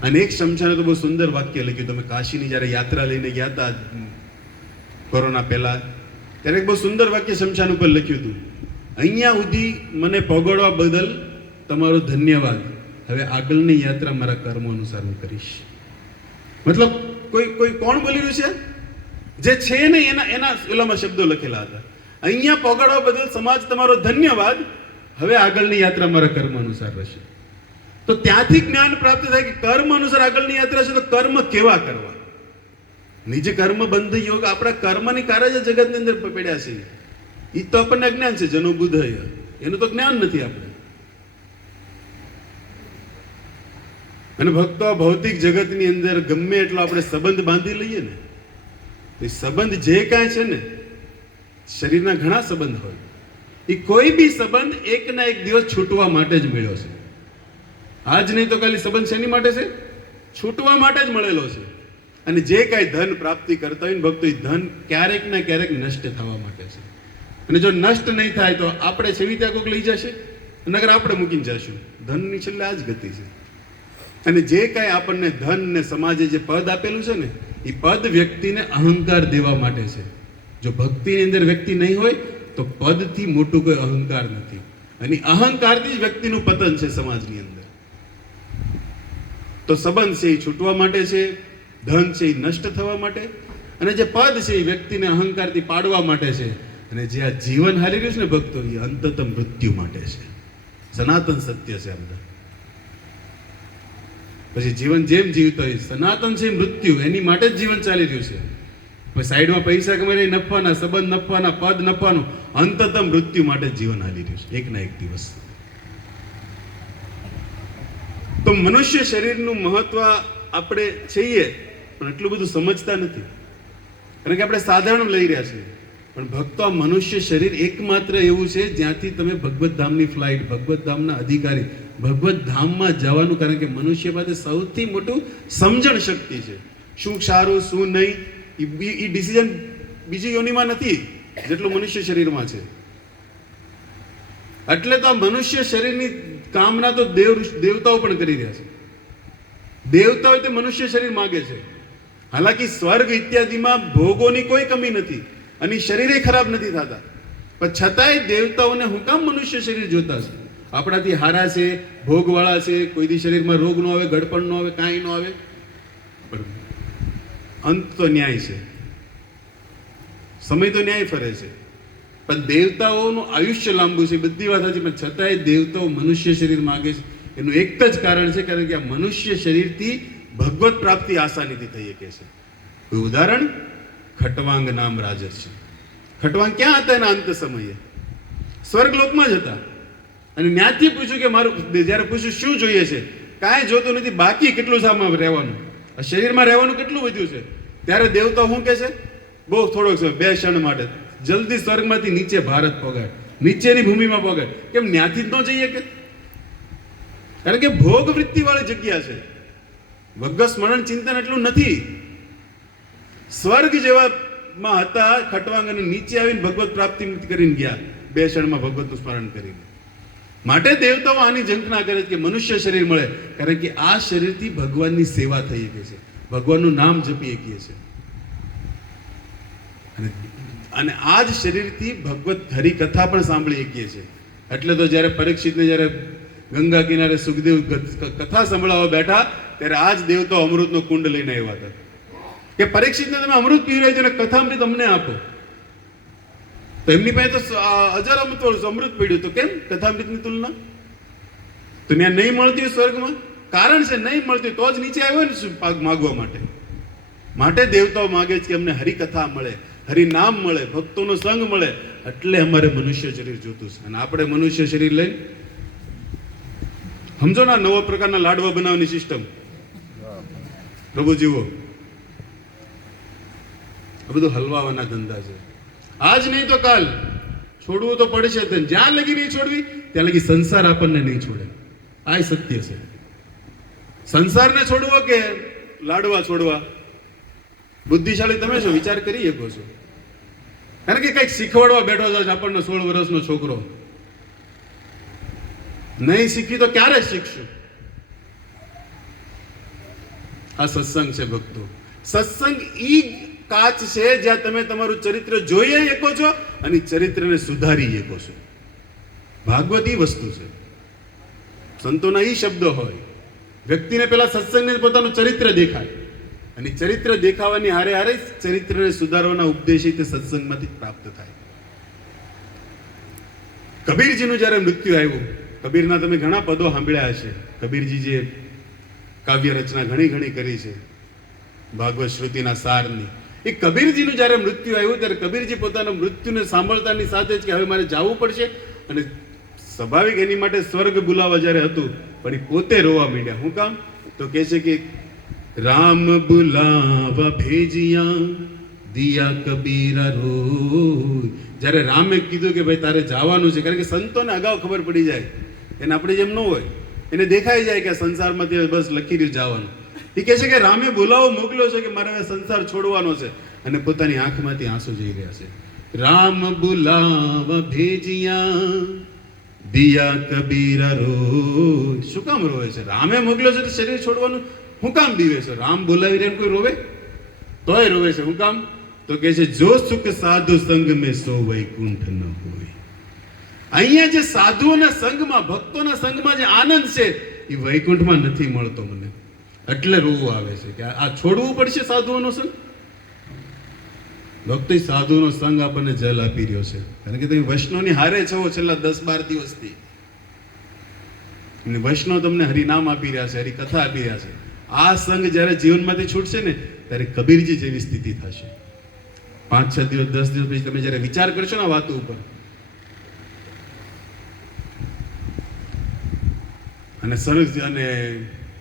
અને એક શમશાને તો બહુ સુંદર વાક્ય લખ્યું. તમે કાશીની જ્યારે યાત્રા લઈને ગયા હતા કોરોના પહેલા, ત્યારે એક બહુ સુંદર વાક્ય શમશાન ઉપર લખ્યું હતું, અહીંયા સુધી મને પહોંચાડવા બદલ તમારો ધન્યવાદ, હવે આગળની યાત્રા મારા કર્મો અનુસાર હું કરીશ. મતલબ કોઈ કોણ બોલી રહ્યું છે? જે છે ને એના ઓલામાં શબ્દો લખેલા હતા. અહીંયા પહોંચાડવા બદલ સમાજ તમારો ધન્યવાદ, હવે આગળની યાત્રા મારા કર્મ અનુસાર રહેશે. તો ત્યાંથી જ્ઞાન પ્રાપ્ત થાય કે કર્મ અનુસાર આગળની યાત્રા છે, તો કર્મ કેવા કરવા. નિજ કર્મ બંધ યોગ, આપણા કર્મની કાર જ જગતની અંદર પડ્યા છે. એ તો આપણને અજ્ઞાન છે, જનો બુદ્ધ એનું તો જ્ઞાન નથી આપણે. અને ભક્તો ભૌતિક જગતની અંદર ગમે એટલો આપણે સંબંધ બાંધી લઈએ ને, એ સંબંધ જે કાંઈ છે ને, શરીરના ઘણા સંબંધ હોય, એ કોઈ બી સંબંધ એક ના એક દિવસ છૂટવા માટે જ મળ્યો છે. આજ નહીં તો ખાલી સંબંધ શેની માટે છે? છૂટવા માટે જ મળેલો છે. અને જે કાંઈ ધન પ્રાપ્તિ કરતા હોય ને ભક્તો, એ ધન ક્યારેક ને ક્યારેક નષ્ટ થવા માટે છે. અને જો નષ્ટ નહીં થાય તો આપણે છેવી ત્યાં કોઈક લઈ જશે, નગર આપણે મૂકીને જશું. ધનની છેલ્લે આ જ ગતિ છે. અને જે કાંઈ આપણને ધન ને સમાજે જે પદ આપેલું છે ને, એ પદ વ્યક્તિને અહંકાર દેવા માટે છે. જો ભક્તિની અંદર વ્યક્તિ નહીં હોય તો પદથી મોટું કોઈ અહંકાર નથી. અને અહંકારથી જ વ્યક્તિનું પતન છે સમાજની અંદર. તો સંબંધ છે એ છૂટવા માટે છે, ધન છે એ નષ્ટ થવા માટે, અને જે પદ છે એ વ્યક્તિને અહંકારથી પાડવા માટે છે. અને જે આ જીવન હાલી રહ્યું છે ને ભક્તો, એ અંતત મૃત્યુ માટે છે. સનાતન સત્ય છે અંદર. પછી જીવન જેમ જીવતો હોય, સનાતન છે મૃત્યુ, એની માટે જ જીવન ચાલી રહ્યું છે. પછી સાઈડમાં પૈસા કમાઈ નફાના, સંબંધ નફાના, પદ નફાનું, અંતત મૃત્યુ માટે જ જીવન હાલી રહ્યું છે એક ના એક દિવસ. તો મનુષ્ય શરીરનું મહત્વ આપણે છીએ, પણ એટલું બધું સમજતા નથી, કારણ કે આપણે સાધારણ લઈ રહ્યા છીએ. પણ ભક્તો, આ મનુષ્ય શરીર એકમાત્ર એવું છે જ્યાંથી તમે ભગવત ધામની ફ્લાઇટ, ભગવત ધામના અધિકારી, ભગવત ધામમાં જવાનું, કારણ કે મનુષ્ય પાસે સૌથી મોટું સમજણ શક્તિ છે. શું સારું શું નહીં એ ડિસિઝન બીજી યોનિમાં નથી જેટલું મનુષ્ય શરીરમાં છે. એટલે તો આ મનુષ્ય શરીરની કામના તો દેવતાઓ પણ કરી રહ્યા છે. દેવતાઓ તે મનુષ્ય શરીર માગે છે. હાલાકી સ્વર્ગ ઇત્યાદિમાં ભોગોની કોઈ કમી નથી અને શરીરે ખરાબ નથી થતા, પણ છતાંય દેવતાઓને હું કામ મનુષ્ય શરીર જોતા છે? આપણાથી હારા છે, ભોગવાળા છે, કોઈ દી શરીરમાં રોગ ન આવે, ગડપણ ન આવે, કાંઈ ન આવે. પણ અંત તો ન્યાય છે, સમય તો ન્યાય ફરે છે. પણ દેવતાઓનું આયુષ્ય લાંબુ છે, બધી વાત સાચી, પણ છતાંય દેવતાઓ મનુષ્ય શરીર માગે છે. એનું એક જ કારણ છે, કારણ કે આ મનુષ્ય શરીરથી ભગવત પ્રાપ્તિ આસાનીથી થઈ શકે છે. કોઈ ઉદાહરણ, ખટવાંગ નામ રાજર્ષિ. ખટવાંગ ક્યાં હતા એના અંત સમયે? સ્વર્ગલોકમાં જ હતા. અને ત્યાંથી પૂછ્યું કે મારું, જ્યારે પૂછ્યું શું જોઈએ છે, કાંઈ જોતું નથી, બાકી કેટલું છે આમાં રહેવાનું, આ શરીરમાં રહેવાનું કેટલું વધ્યું છે. ત્યારે દેવતા શું કહે છે? બહુ થોડોક સમય, 2 ક્ષણ માટે જલ્દી સ્વર્ગમાંથી નીચે ભારત પહોંચાડ, નીચેની ભૂમિમાં પહોંચાડ. કેમ ત્યાંથી જ ન જઈએ કે? કારણ કે ભોગ વૃત્તિ વાળી જગ્યા છે. ભગવત સ્મરણ ચિંતન એટલું નથી. સ્વર્ગ જેવામાં હતા ખટવાંગ, અને નીચે આવીને ભગવત પ્રાપ્તિ કરીને ગયા 2 ક્ષણમાં ભગવતનું સ્મરણ કરીને. માટે દેવતાઓ આની ઝંખના કરે છે કે મનુષ્ય શરીર મળે, કારણ કે આ શરીરથી ભગવાનની સેવા થઈ શકે છે, ભગવાનનું નામ જપી શકીએ છીએ. અને આ જ શરીરથી ભગવત હરિકથા પણ સાંભળી શકીએ છીએ. એટલે તો જ્યારે પરીક્ષિતને જ્યારે ગંગા કિનારે સુખદેવ કથા સંભળાવવા બેઠા ત્યારે આ જ દેવતો અમૃતનો કુંડ લઈને આવ્યા હતા કે પરીક્ષિતને તમે અમૃત પીવડાવી દો ને કથામૃત અમને આપો. તો એમની પાસે તો હજારો અમૃત પડ્યું, તો કેમ કથામૃતની તુલના? તો ત્યાં નહીં મળતી હોય સ્વર્ગમાં, કારણ છે નહીં મળતી તો જ નીચે આવ્યો ને પાક માગવા માટે. માટે દેવતાઓ માગે છે કે અમને હરિકથા મળે, હરિનામ મળે, ભક્તોનો સંગ મળે, એટલે અમારે મનુષ્ય શરીર જોતું છે. અને આપણે મનુષ્ય શરીર લઈને સમજો ના નવો પ્રકારના લાડવા બનાવવાની સિસ્ટમ પ્રભુ જીવો, આ બધું હલવાવાના ધંધા છે. આજ નહીં તો કાલ છોડવું તો પડશે. જ્યાં લગી નહીં છોડવી ત્યાં લગી સંસાર આપણને નહીં છોડે. આ સત્ય છે. સંસારને છોડવો કે લાડવા છોડવા? બુદ્ધિશાળી તમે છો, વિચાર કરી શકો છો. કારણ કે કઈક શીખવાડવા બેઠો છે આપણને 16 વર્ષનો છોકરો. નહીં શીખી તો ક્યારે શીખશું? આ સત્સંગ છે ભક્તો. સત્સંગ ઈ કાચ છે જ્યાં તમે તમારું ચરિત્ર જોઈ શકો છો અને ચરિત્રને સુધારી શકો છો. ભાગવત ઈ વસ્તુ છે. સંતોના ઈ શબ્દો હોય. વ્યક્તિને પેલા સત્સંગને પોતાનું ચરિત્ર દેખાય અને ચરિત્ર દેખાવાની હારે હારે ચરિત્રને સુધારવાના ઉપદેશ તે સત્સંગમાંથી પ્રાપ્ત થાય. કબીરજીનું જ્યારે મૃત્યુ આવ્યું, કબીરના તમે ઘણા પદો સાંભળ્યા હશે. કબીરજી જે કાવ્ય રચના ઘણી ઘણી કરી છે ભાગવત શ્રુતિના સારની, એ કબીરજીનું જ્યારે મૃત્યુ આવ્યું ત્યારે કબીરજી પોતાના મૃત્યુને સાંભળતાની સાથે જ કે હવે મારે જવું પડશે, અને સ્વાભાવિક એની માટે સ્વર્ગ બોલાવવા જ્યારે હતું પણ એ પોતે રોવા માંડ્યા. શું કામ? તો કહે છે કે રામ બુલાવા ભેજિયા દિયા કબીરા રોય. જ્યારે રામે કીધું કે ભાઈ તારે જવાનું છે, કારણ કે સંતોને અગાઉ ખબર પડી જાય, એને આપણે જેમ ન હોય, એને દેખાઈ જાય કે આ સંસારમાંથી બસ લખી રહ્યું જવાનું. એ કહે છે કે રામે બોલાવો મોકલ્યો છે કે મારે હવે સંસાર છોડવાનો છે, અને પોતાની આંખમાંથી આંસુ જઈ રહ્યા છે. રામ બુલાવા ભેજિયા દિયા કબીરા રોય. શું કામ રોવે છે? રામે મોકલ્યો છે તો શરીર છોડવાનું હું કામ બીવે છે? રામ બોલાવી રહ્યા કોઈ રોવે? તોય રોવે છે. હું કામ? તો કહે છે જો સુખ સાધુ સંગ મેં સો વૈકુંઠ ન હોય. અહીંયા જે સાધુઓના સંગમાં, ભક્તોના સંગમાં જે આનંદ છે એ વૈકુંઠમાં નથી મળતો મને, એટલે રોવું આવે છે કે આ છોડવું પડશે સાધુઓનો સંગ. ભક્તો સાધુનો સંગ આપણને જલ આપી રહ્યો છે, કારણ કે તમે વૈષ્ણવની હારે છો છેલ્લા 10-12 દિવસથી, અને વૈષ્ણવ તમને હરિનામ આપી રહ્યા છે, હરિકથા આપી રહ્યા છે. આ સંગ જ્યારે જીવનમાંથી છૂટશે ને ત્યારે કબીરજી જેવી સ્થિતિ થશે. 5-6 દિવસ 10 દિવસ પછી તમે જ્યારે વિચાર કરશો ને વાતો ઉપર, અને સરસ અને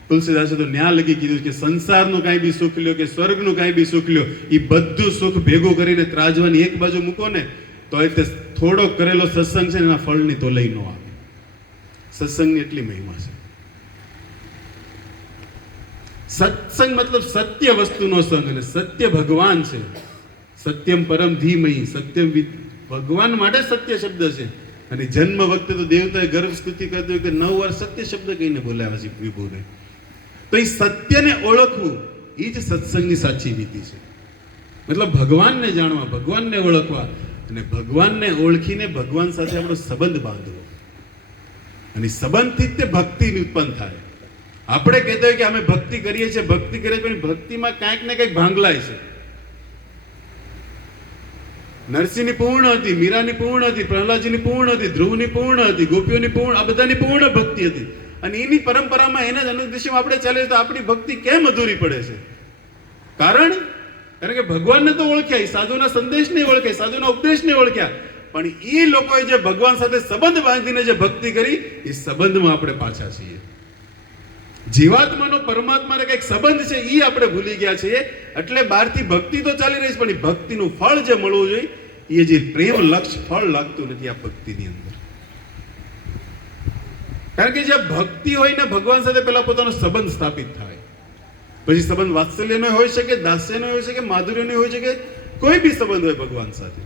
તુલસીદાસે તો ન્યા લગી કીધું કે સંસારનું કાંઈ બી સુખ લ્યો કે સ્વર્ગનું કાંઈ બી સુખ લ્યો, એ બધું સુખ ભેગું કરીને ત્રાજવાની એક બાજુ મૂકો ને તો એ તે થોડો કરેલો સત્સંગ છે ને એના ફળની તો લઈ ન આવે. સત્સંગની એટલી મહિમા છે. સત્સંગ મતલબ સત્ય વસ્તુનો સંગ, અને સત્ય ભગવાન છે. સત્યમ પરમ ધીમહી. સત્યમ ભગવાન માટે સત્ય શબ્દ છે. અને જન્મ વખતે તો દેવતાએ ગર્વ સ્તુતિ કરતો કે 9 વાર સત્ય શબ્દ કહીને બોલાવ્યા છે વિભુને. તો એ સત્યને ઓળખવું એ જ સત્સંગની સાચી રીતિ છે. મતલબ ભગવાનને જાણવા, ભગવાનને ઓળખવા, અને ભગવાનને ઓળખીને ભગવાન સાથે આપણો સંબંધ બાંધવો, અને સંબંધથી જ તે ભક્તિ ઉત્પન્ન થાય. આપણે કહેતા હોય કે અમે ભક્તિ કરીએ છીએ, ભક્તિ કરીએ છીએ, પણ ભક્તિમાં કાંઈક ને કંઈક ભાંગલાય છે. નરસિંહની પૂર્ણ હતી, મીરાની પૂર્ણ હતી, પ્રહલાદજીની પૂર્ણ હતી, ધ્રુવની પૂર્ણ હતી, ગોપીઓની પૂર્ણ, આ બધાની પૂર્ણ ભક્તિ હતી, અને એની પરંપરામાં એના જ અનુદેશમાં આપણે ચાલીએ તો આપણી ભક્તિ કેમ અધૂરી પડે છે? કારણ કે ભગવાનને તો ઓળખ્યા, સાધુના સંદેશને ઓળખ્યા, સાધુના ઉપદેશને ઓળખ્યા, પણ એ લોકોએ જે ભગવાન સાથે સંબંધ બાંધીને જે ભક્તિ કરી એ સંબંધમાં આપણે પાછા છીએ. જીવાત્માનો પરમાત્માને કંઈક સંબંધ છે એ આપણે ભૂલી ગયા છીએ. એટલે બહારથી ભક્તિ તો ચાલી રહી છે, પણ એ ભક્તિનું ફળ જે મળવું જોઈએ એ જે પ્રેમ લક્ષ ફળ લાગતું નથી આ ભક્તિની અંદર. કારણ કે જે ભક્તિ હોય ને ભગવાન સાથે પેલા પોતાનો સંબંધ સ્થાપિત થાય, પછી સંબંધ વાત્સલ્યનો હોઈ શકે, દાસ્યનો હોઈ શકે, માધુર્યનો હોઈ શકે, કોઈ બી સંબંધ હોય ભગવાન સાથે.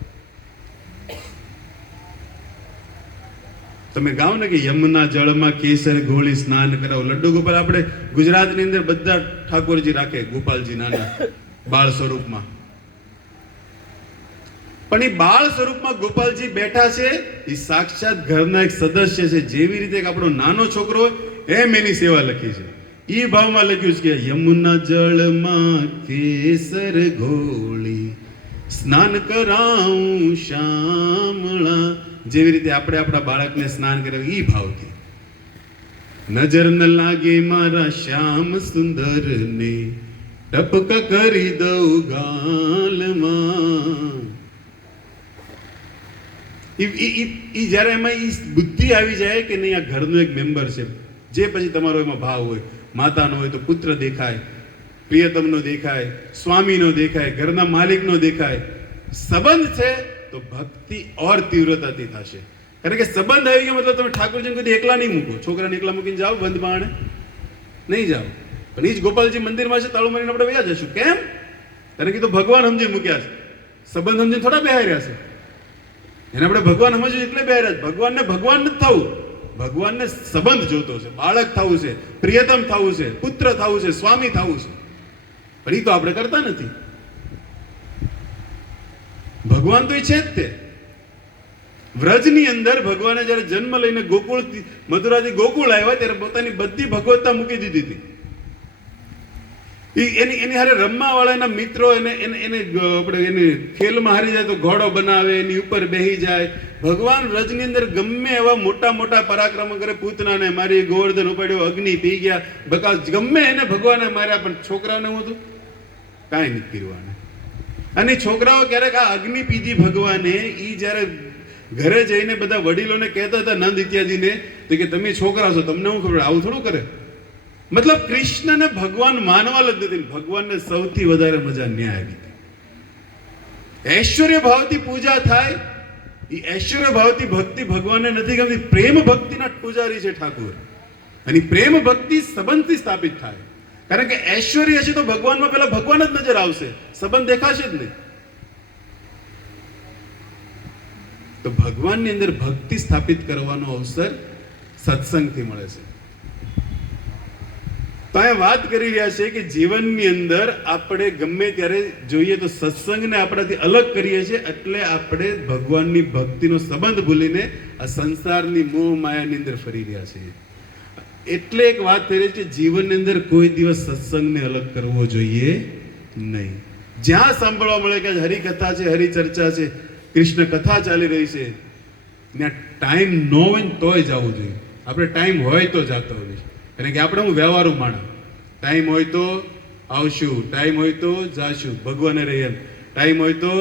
તમે ગાઓ ને કે યમુના જળમાં કેસર ઘોળી સ્નાન કરાવો. લડ્ડુ ગોપાલ આપણે ગુજરાતની અંદર બધા ઠાકોરજી રાખે, ગોપાલજી નાના બાળ સ્વરૂપમાં. પણ એ બાળ સ્વરૂપમાં ગોપાલજી બેઠા છે, એ સાક્ષાત ઘરના એક સદસ્ય છે. જેવી રીતે આપણો નાનો છોકરો હોય એમ એની સેવા લખી છે. એ ભાવમાં લખ્યું છે કે યમુના જળમાં કેસર ઘોળી સ્નાન કરાવું શ્યામળા. જેવી રીતે આપણે આપણા બાળકને સ્નાન કરાવીએ એ ભાવથી. નજર ન લાગે મારા શ્યામ સુંદર ને ટપક કરી દઉં ગાલમાં. જયારે એમાં ઈ બુદ્ધિ આવી જાય કે નહીં, આ ઘરનો એક મેમ્બર છે, જે પછી તમારો એમાં ભાવ હોય, માતાનો હોય તો પુત્ર દેખાય, પ્રિયતમનો દેખાય, સ્વામીનો દેખાય, ઘરના માલિકનો દેખાય. સંબંધ છે તો ભક્તિ ઓર તીવ્રતાથી થશે. કારણ કે સંબંધ આવી ગયો મતલબ તમે ઠાકોરજીને કદી એકલા નહીં મૂકો. છોકરાને એકલા મૂકીને જાઓ બંધ બાણે નહીં જાઓ. પણ એ જ ગોપાલજી મંદિરમાં છે, તાળું મારીને આપણે વયા જશું. કેમ? કારણ કે તો ભગવાન સમજી મૂક્યા છે, સંબંધ સમજીને થોડા બેહાઈ રહ્યા છે. એને આપણે ભગવાન સમજ્યું એટલે બેહાઈ રહ્યા છે. ભગવાનને ભગવાન નથી થવું, ભગવાનને સંબંધ જોતો છે, બાળક થવું છે, પ્રિયતમ થવું છે, પુત્ર થવું છે, સ્વામી થવું છે. પણ એ તો આપણે કરતા નથી. ભગવાન તો એ છે જ તે. વ્રજની અંદર ભગવાને જયારે જન્મ લઈને ગોકુળ મથુરાથી ગોકુળ આવ્યા ત્યારે પોતાની બધી ભગવત્તા મૂકી દીધી હતી. એની હારે રમવા વાળાના મિત્રો એને ખેલમાં હારી જાય તો ઘોડો બનાવે, એની ઉપર બેહી જાય. ભગવાન વ્રજની અંદર ગમે એવા મોટા મોટા પરાક્રમ કરે, પૂતનાને મારી, ગોવર્ધન ઉપાડ્યો, અગ્નિ પી ગયા, બકાસ ગમે એને ભગવાને માર્યા, પણ છોકરાઓને હું હતું કાંઈ નથી કરવાને. અને છોકરાઓ ક્યારેક આ અગ્નિ પીધી ભગવાને, ઈ જયારે ઘરે જઈને બધા વડીલોને કહેતા હતા નંદ ઇત્યાદિને તો કે તમે છોકરા છો, તમને હું ખબર, આવું થોડું કરે. મતલબ કૃષ્ણને ભગવાન માનવા જ નથી. ભગવાનને સૌથી વધારે મજા ન્યાય આવી હતી. ઐશ્વર્ય ભાવથી પૂજા થાય, એ ઐશ્વર્ય ભાવથી ભક્તિ ભગવાનને નથી ગમતી. પ્રેમ ભક્તિના પૂજારી છે ઠાકોર. અને પ્રેમ ભક્તિ સંબંધથી સ્થાપિત થાય. કારણ કે ઐશ્વર્ય છે તો ભગવાનમાં પેલા ભગવાન જ નજર આવશે, સંબંધ દેખાશે જ નહીં. તો ભગવાનની અંદર ભક્તિ સ્થાપિત કરવાનો અવસર સત્સંગથી મળે છે. તો અહીંયા વાત કરી રહ્યા છે કે જીવનની અંદર આપણે ગમે ત્યારે જોઈએ તો સત્સંગને આપણાથી અલગ કરીએ છીએ, એટલે આપણે ભગવાનની ભક્તિનો સંબંધ ભૂલીને આ સંસારની મોહ માયાની અંદર ફરી રહ્યા છીએ. એટલે એક વાત થઈ રહી છે, જીવનની અંદર કોઈ દિવસ સત્સંગને અલગ કરવો જોઈએ નહીં. જ્યાં સાંભળવા મળે કે હરિકથા છે, હરિચર્ચા છે, કૃષ્ણ કથા ચાલી રહી છે, ત્યાં ટાઈમ ન હોય ને તોય જવું જોઈએ. આપણે ટાઈમ હોય તો જતો હોઈએ. કારણ કે આપણે હું વ્યવહારુ માણસ, ટાઈમ હોય તો આવશું, ટાઈમ હોય તો જાશું, ભગવાને રહી એમ, ટાઈમ હોય તો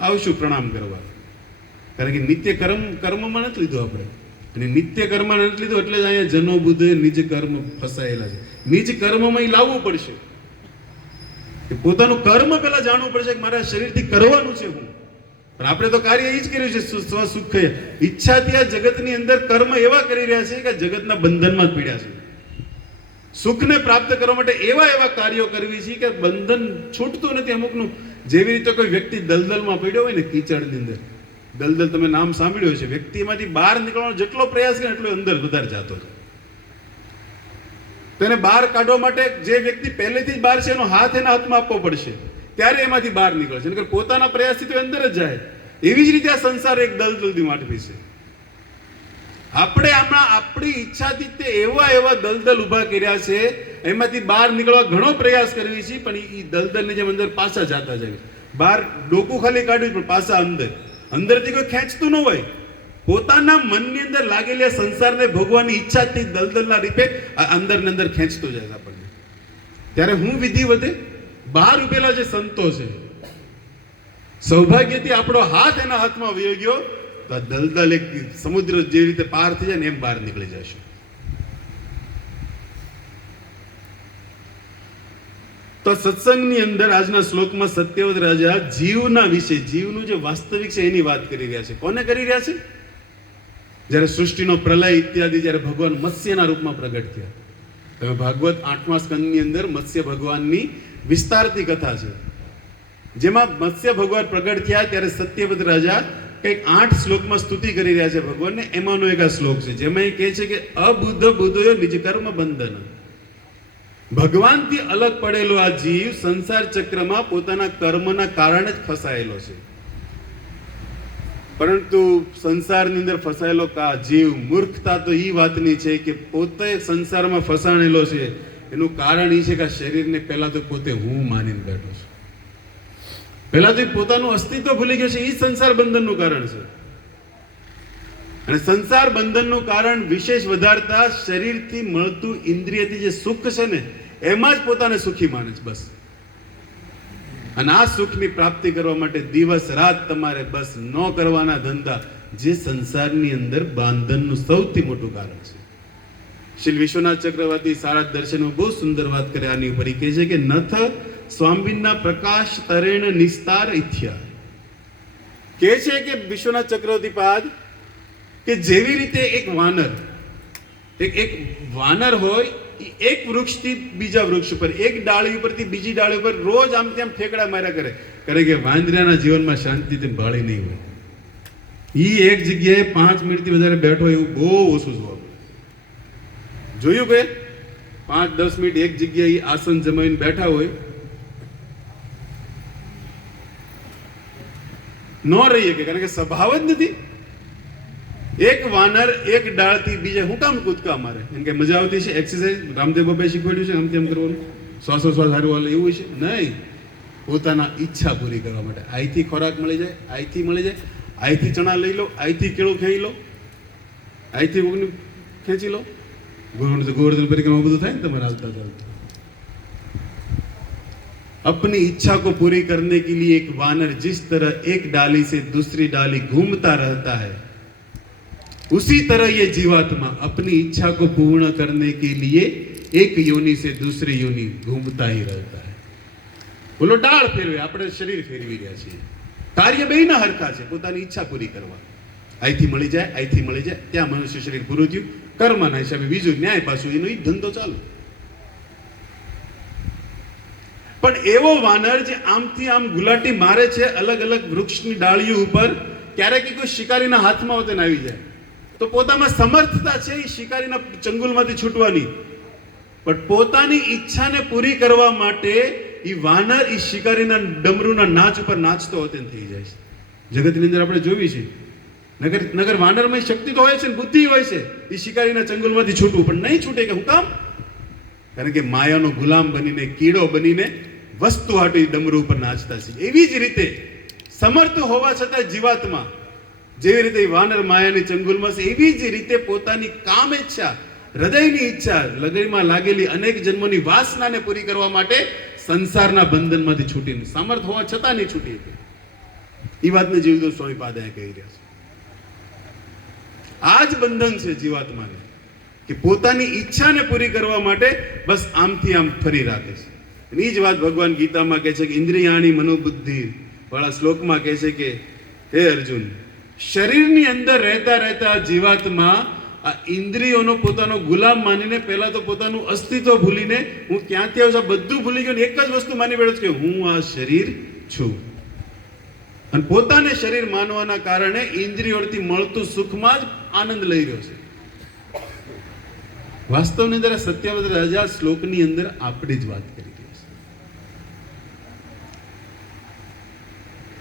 આવશું પ્રણામ કરવા. કારણ કે નિત્ય કર્મમાં નથી લીધું આપણે. અને નિત્ય કર્મમાં નથી લીધું એટલે જ અહીંયા જનો બુદ્ધ નિજ કર્મ ફસાયેલા છે. નિજ કર્મમાં એ લાવવું પડશે. પોતાનું કર્મ પેલા જાણવું પડશે કે મારા શરીરથી કરવાનું છે હું. પણ આપણે તો કાર્ય એ જ કર્યું છે સ્વ સુખ ઈચ્છાથી આ જગતની અંદર કર્મ એવા કરી રહ્યા છે કે જગતના બંધનમાં જ પીડ્યા છે. સુખને પ્રાપ્ત કરવા માટે એવા કાર્યો કરવી છે કે બંધન છૂટતું નથી અમુકનું. જેવી રીતે કોઈ વ્યક્તિ દલદલમાં પડ્યો હોય ને, કીચડની અંદર, દલદલ તમે નામ સાંભળ્યું છે, વ્યક્તિમાંથી બહાર નીકળવાનો જેટલો પ્રયાસ કરે એટલો અંદર વધારે જતો છે. તો એને બહાર કાઢવા માટે જે વ્યક્તિ પહેલેથી જ બહાર છે એનો હાથ એના હાથમાં આપવો પડશે, ત્યારે એમાંથી બહાર નીકળે છે. પોતાના પ્રયાસથી તો અંદર જ જાય. એવી જ રીતે આ સંસાર એક દલદલથી માઠવી છે. આપણે હમણાં આપણી ઈચ્છાથી તે એવા દલદલ ઉભા કર્યા છે, એમાંથી બહાર નીકળવા ઘણો પ્રયાસ કરવી છે, પણ એ દલદલની જેમ અંદર પાછા જતા જાય. બહાર ડોકું ખાલી કાઢ્યું પણ પાછા અંદરથી કોઈ ખેંચતું ન હોય. પોતાના મનની અંદર લાગેલી સંસારને ભોગવાની ઈચ્છાથી દલદલના રીપે અંદર ને અંદર ખેંચતો જાય આપણને. ત્યારે હું વિધિ વધે, બહાર ઉભેલા જે સંતો છે, સૌભાગ્યથી આપણો હાથ એના હાથમાં વયો ગયો તો આ દલદલ એક સમુદ્ર જે રીતે પાર થઈ જાય ને એમ બહાર નીકળી જશે. તો સત્સંગની અંદર આજના શ્લોકમાં સત્યવત રાજા જીવના વિશે, જીવનું જે વાસ્તવિક છે એની વાત કરી રહ્યા છે. કોને કરી રહ્યા છે? જ્યારે સૃષ્ટિનો પ્રલય ઇત્યાદિ જ્યારે ભગવાન મત્સ્યના રૂપમાં પ્રગટ થયા. તમે ભાગવત 8મા સ્કંદની અંદર મત્સ્ય ભગવાનની વિસ્તારથી કથા છે, જેમાં મત્સ્ય ભગવાન પ્રગટ થયા ત્યારે સત્યવત રાજા કંઈક 8 શ્લોકમાં સ્તુતિ કરી રહ્યા છે ભગવાનને. એમાંનો એક આ શ્લોક છે જેમાં એ કહે છે કે અબુદ્ધ બુદ્ધયો નિજ કર્મ બંધન. ભગવાનથી અલગ પડેલો આ જીવ સંસાર ચક્રમાં પોતાના કર્મના કારણે જ ફસાયેલો છે. પરંતુ સંસારની અંદર ફસાયેલો જીવ મૂર્ખતા તો એ વાતની છે કે પોતે સંસારમાં ફસાણેલો છે. એનું કારણ એ છે કે આ શરીરને પહેલા તો પોતે હું માનીને બેઠો છું. પહેલા તો પોતાનું અસ્તિત્વ ભૂલી ગયો છે. એ સંસાર બંધનનું કારણ છે. અને સંસાર બંધનનું કારણ વિશેષ વધારતા શરીરથી મળતું ઇન્દ્રિયથી જે સુખ છે ને એમાં જ પોતાને સુખી માને છે બસ. અને આ સુખની પ્રાપ્તિ કરવા માટે દિવસ રાત તમારે બસ ન કરવાના ધંધા, જે સંસારની અંદર બંધનનું સૌથી મોટું કારણ છે. શ્રી વિશ્વનાથ ચક્રવર્તી સારા દર્શનમાં બહુ સુંદર વાત કરે આની ઉપર. કહે છે કે નથ સ્વામીના પ્રકાશ તરેણ નિસ્તાર ઇથ્યા. કહે છે કે વિશ્વનાથ ચક્રવર્તી પાદ કે જેવી રીતે એક વાનર હોય, એક વૃક્ષથી બીજા વૃક્ષ ઉપર, એક ડાળી ઉપરથી બીજી ડાળી ઉપર રોજ આમ તેમ ઠેકડા માર્યા કરે કે વાંદરાના જીવનમાં શાંતિથી ભાળી નહીં હોય. ઈ એક જગ્યાએ 5 મિનિટથી વધારે બેઠો એવું બહુ ઓછું જોવા મળે. જોયું કે 5-10 મિનિટ એક જગ્યાએ આસન જમાવીને બેઠા હોય, ન રહીએ કે કારણ કે સ્વભાવ જ નથી. એક વાનર એક ડાળથી બીજા હું કામ કૂદકા મારે? એમ કે મજા આવતી છે, એક્સરસાઇઝ રામદેવ બાબાએ શીખવાડ્યું છે આમ તેમ કરવાનું, શ્વાસોશ્વાસ સારું હાલે એવું છે નહીં. પોતાના ઈચ્છા પૂરી કરવા માટે અહીંથી ખોરાક મળી જાય, અહીંથી મળી જાય, અહીંથી ચણા લઈ લો, અહીંથી કેળું ખાઈ લો, અહીંથી ઊંઘ ખેંચી લો. ગોવર્ધન પરિક્રમા બધું થાય ને તમારે હાલતા ચાલતા. अपनी इच्छा को पूरी करने के लिए एक वानर जिस तरह एक डाली से दूसरी डाली घूमता रहता है, उसी तरह ये जीवात्मा अपनी इच्छा को पूर्ण करने के लिए एक योनि से दूसरी योनि घूमता ही रहता है. બોલો ડાળ ફેરવે, આપણે શરીર ફેરવી રહ્યા છીએ. કાર્ય બેયના હરખા છે, પોતાની ઈચ્છા પૂરી કરવા. અહીંથી મળી જાય, અહીંથી મળી જાય, ત્યાં મનુષ્ય શરીર પૂરું થયું, કર્મના હિસાબે બીજું ન્યાય પાછું એનો ધંધો ચાલુ. પણ એવો વાનર જે આમથી આમ ગુલાટી મારે છે અલગ અલગ વૃક્ષની ડાળીઓ ઉપર, ક્યારેક કોઈ શિકારીના હાથમાં હોતે આવી જાય તો પોતામાં સમર્થતા છે એ શિકારીના ચંગુલમાંથી છૂટવાની, પણ પોતાની ઈચ્છાને પૂરી કરવા માટે એ વાનર એ શિકારીના ડમરૂના નાચ ઉપર નાચતો હોતે થઈ જાય છે. જગતની અંદર આપણે જોવી છે, નગર વાનરમાં શક્તિ તો હોય છે, બુદ્ધિ હોય છે, એ શિકારીના ચંગુલમાંથી છૂટવું, પણ નહીં છૂટે. કે હું કામ? કારણ કે માયાનો ગુલામ બનીને, કીડો બનીને વસ્તુ હાટુ ડમરૂ ઉપર નાચતા છે. એવી જ રીતે સમર્થ હોવા છતાં જીવાત્મા જેવી રીતે વાનર માયાની ચંગુલમાં છે, એવી જ રીતે પોતાની કામ ઈચ્છા, હૃદયની ઈચ્છા, લગડીમાં લાગેલી અનેક જન્મોની વાસનાને પૂરી કરવા માટે સંસારના બંધનમાંથી છૂટીને સામર્થ હોવા છતાં નહીં છૂટી શકે. એ વાતને જીવદો સ્વામી પાદે કહી રહ્યા છે. આ જ બંધન છે જીવાત્માને, કે પોતાની ઈચ્છાને પૂરી કરવા માટે બસ આમથી આમ ફરી રાખે છે. એ જ વાત ભગવાન ગીતામાં કહે છે કે ઇન્દ્રિયાણી મનોબુદ્ધિ વાળા શ્લોકમાં કહે છે કે હે અર્જુન, શરીરની અંદર રહેતા રહેતા જીવાત્મા આ ઇન્દ્રિયોનો પોતાનો ગુલામ માનીને પહેલા તો પોતાનું અસ્તિત્વ ભૂલીને હું ક્યાંથી આવ્યો છું બધું ભૂલી ગયો, એક જ વસ્તુ માની બેઠો છું કે હું આ શરીર છું. અને પોતાને શરીર માનવાના કારણે ઇન્દ્રિયોથી મળતું સુખમાં જ આનંદ લઈ રહ્યો છે. વાસ્તવની અંદર સત્યવત રાજા શ્લોકની અંદર આપણી જ વાત કરી રહ્યા છે.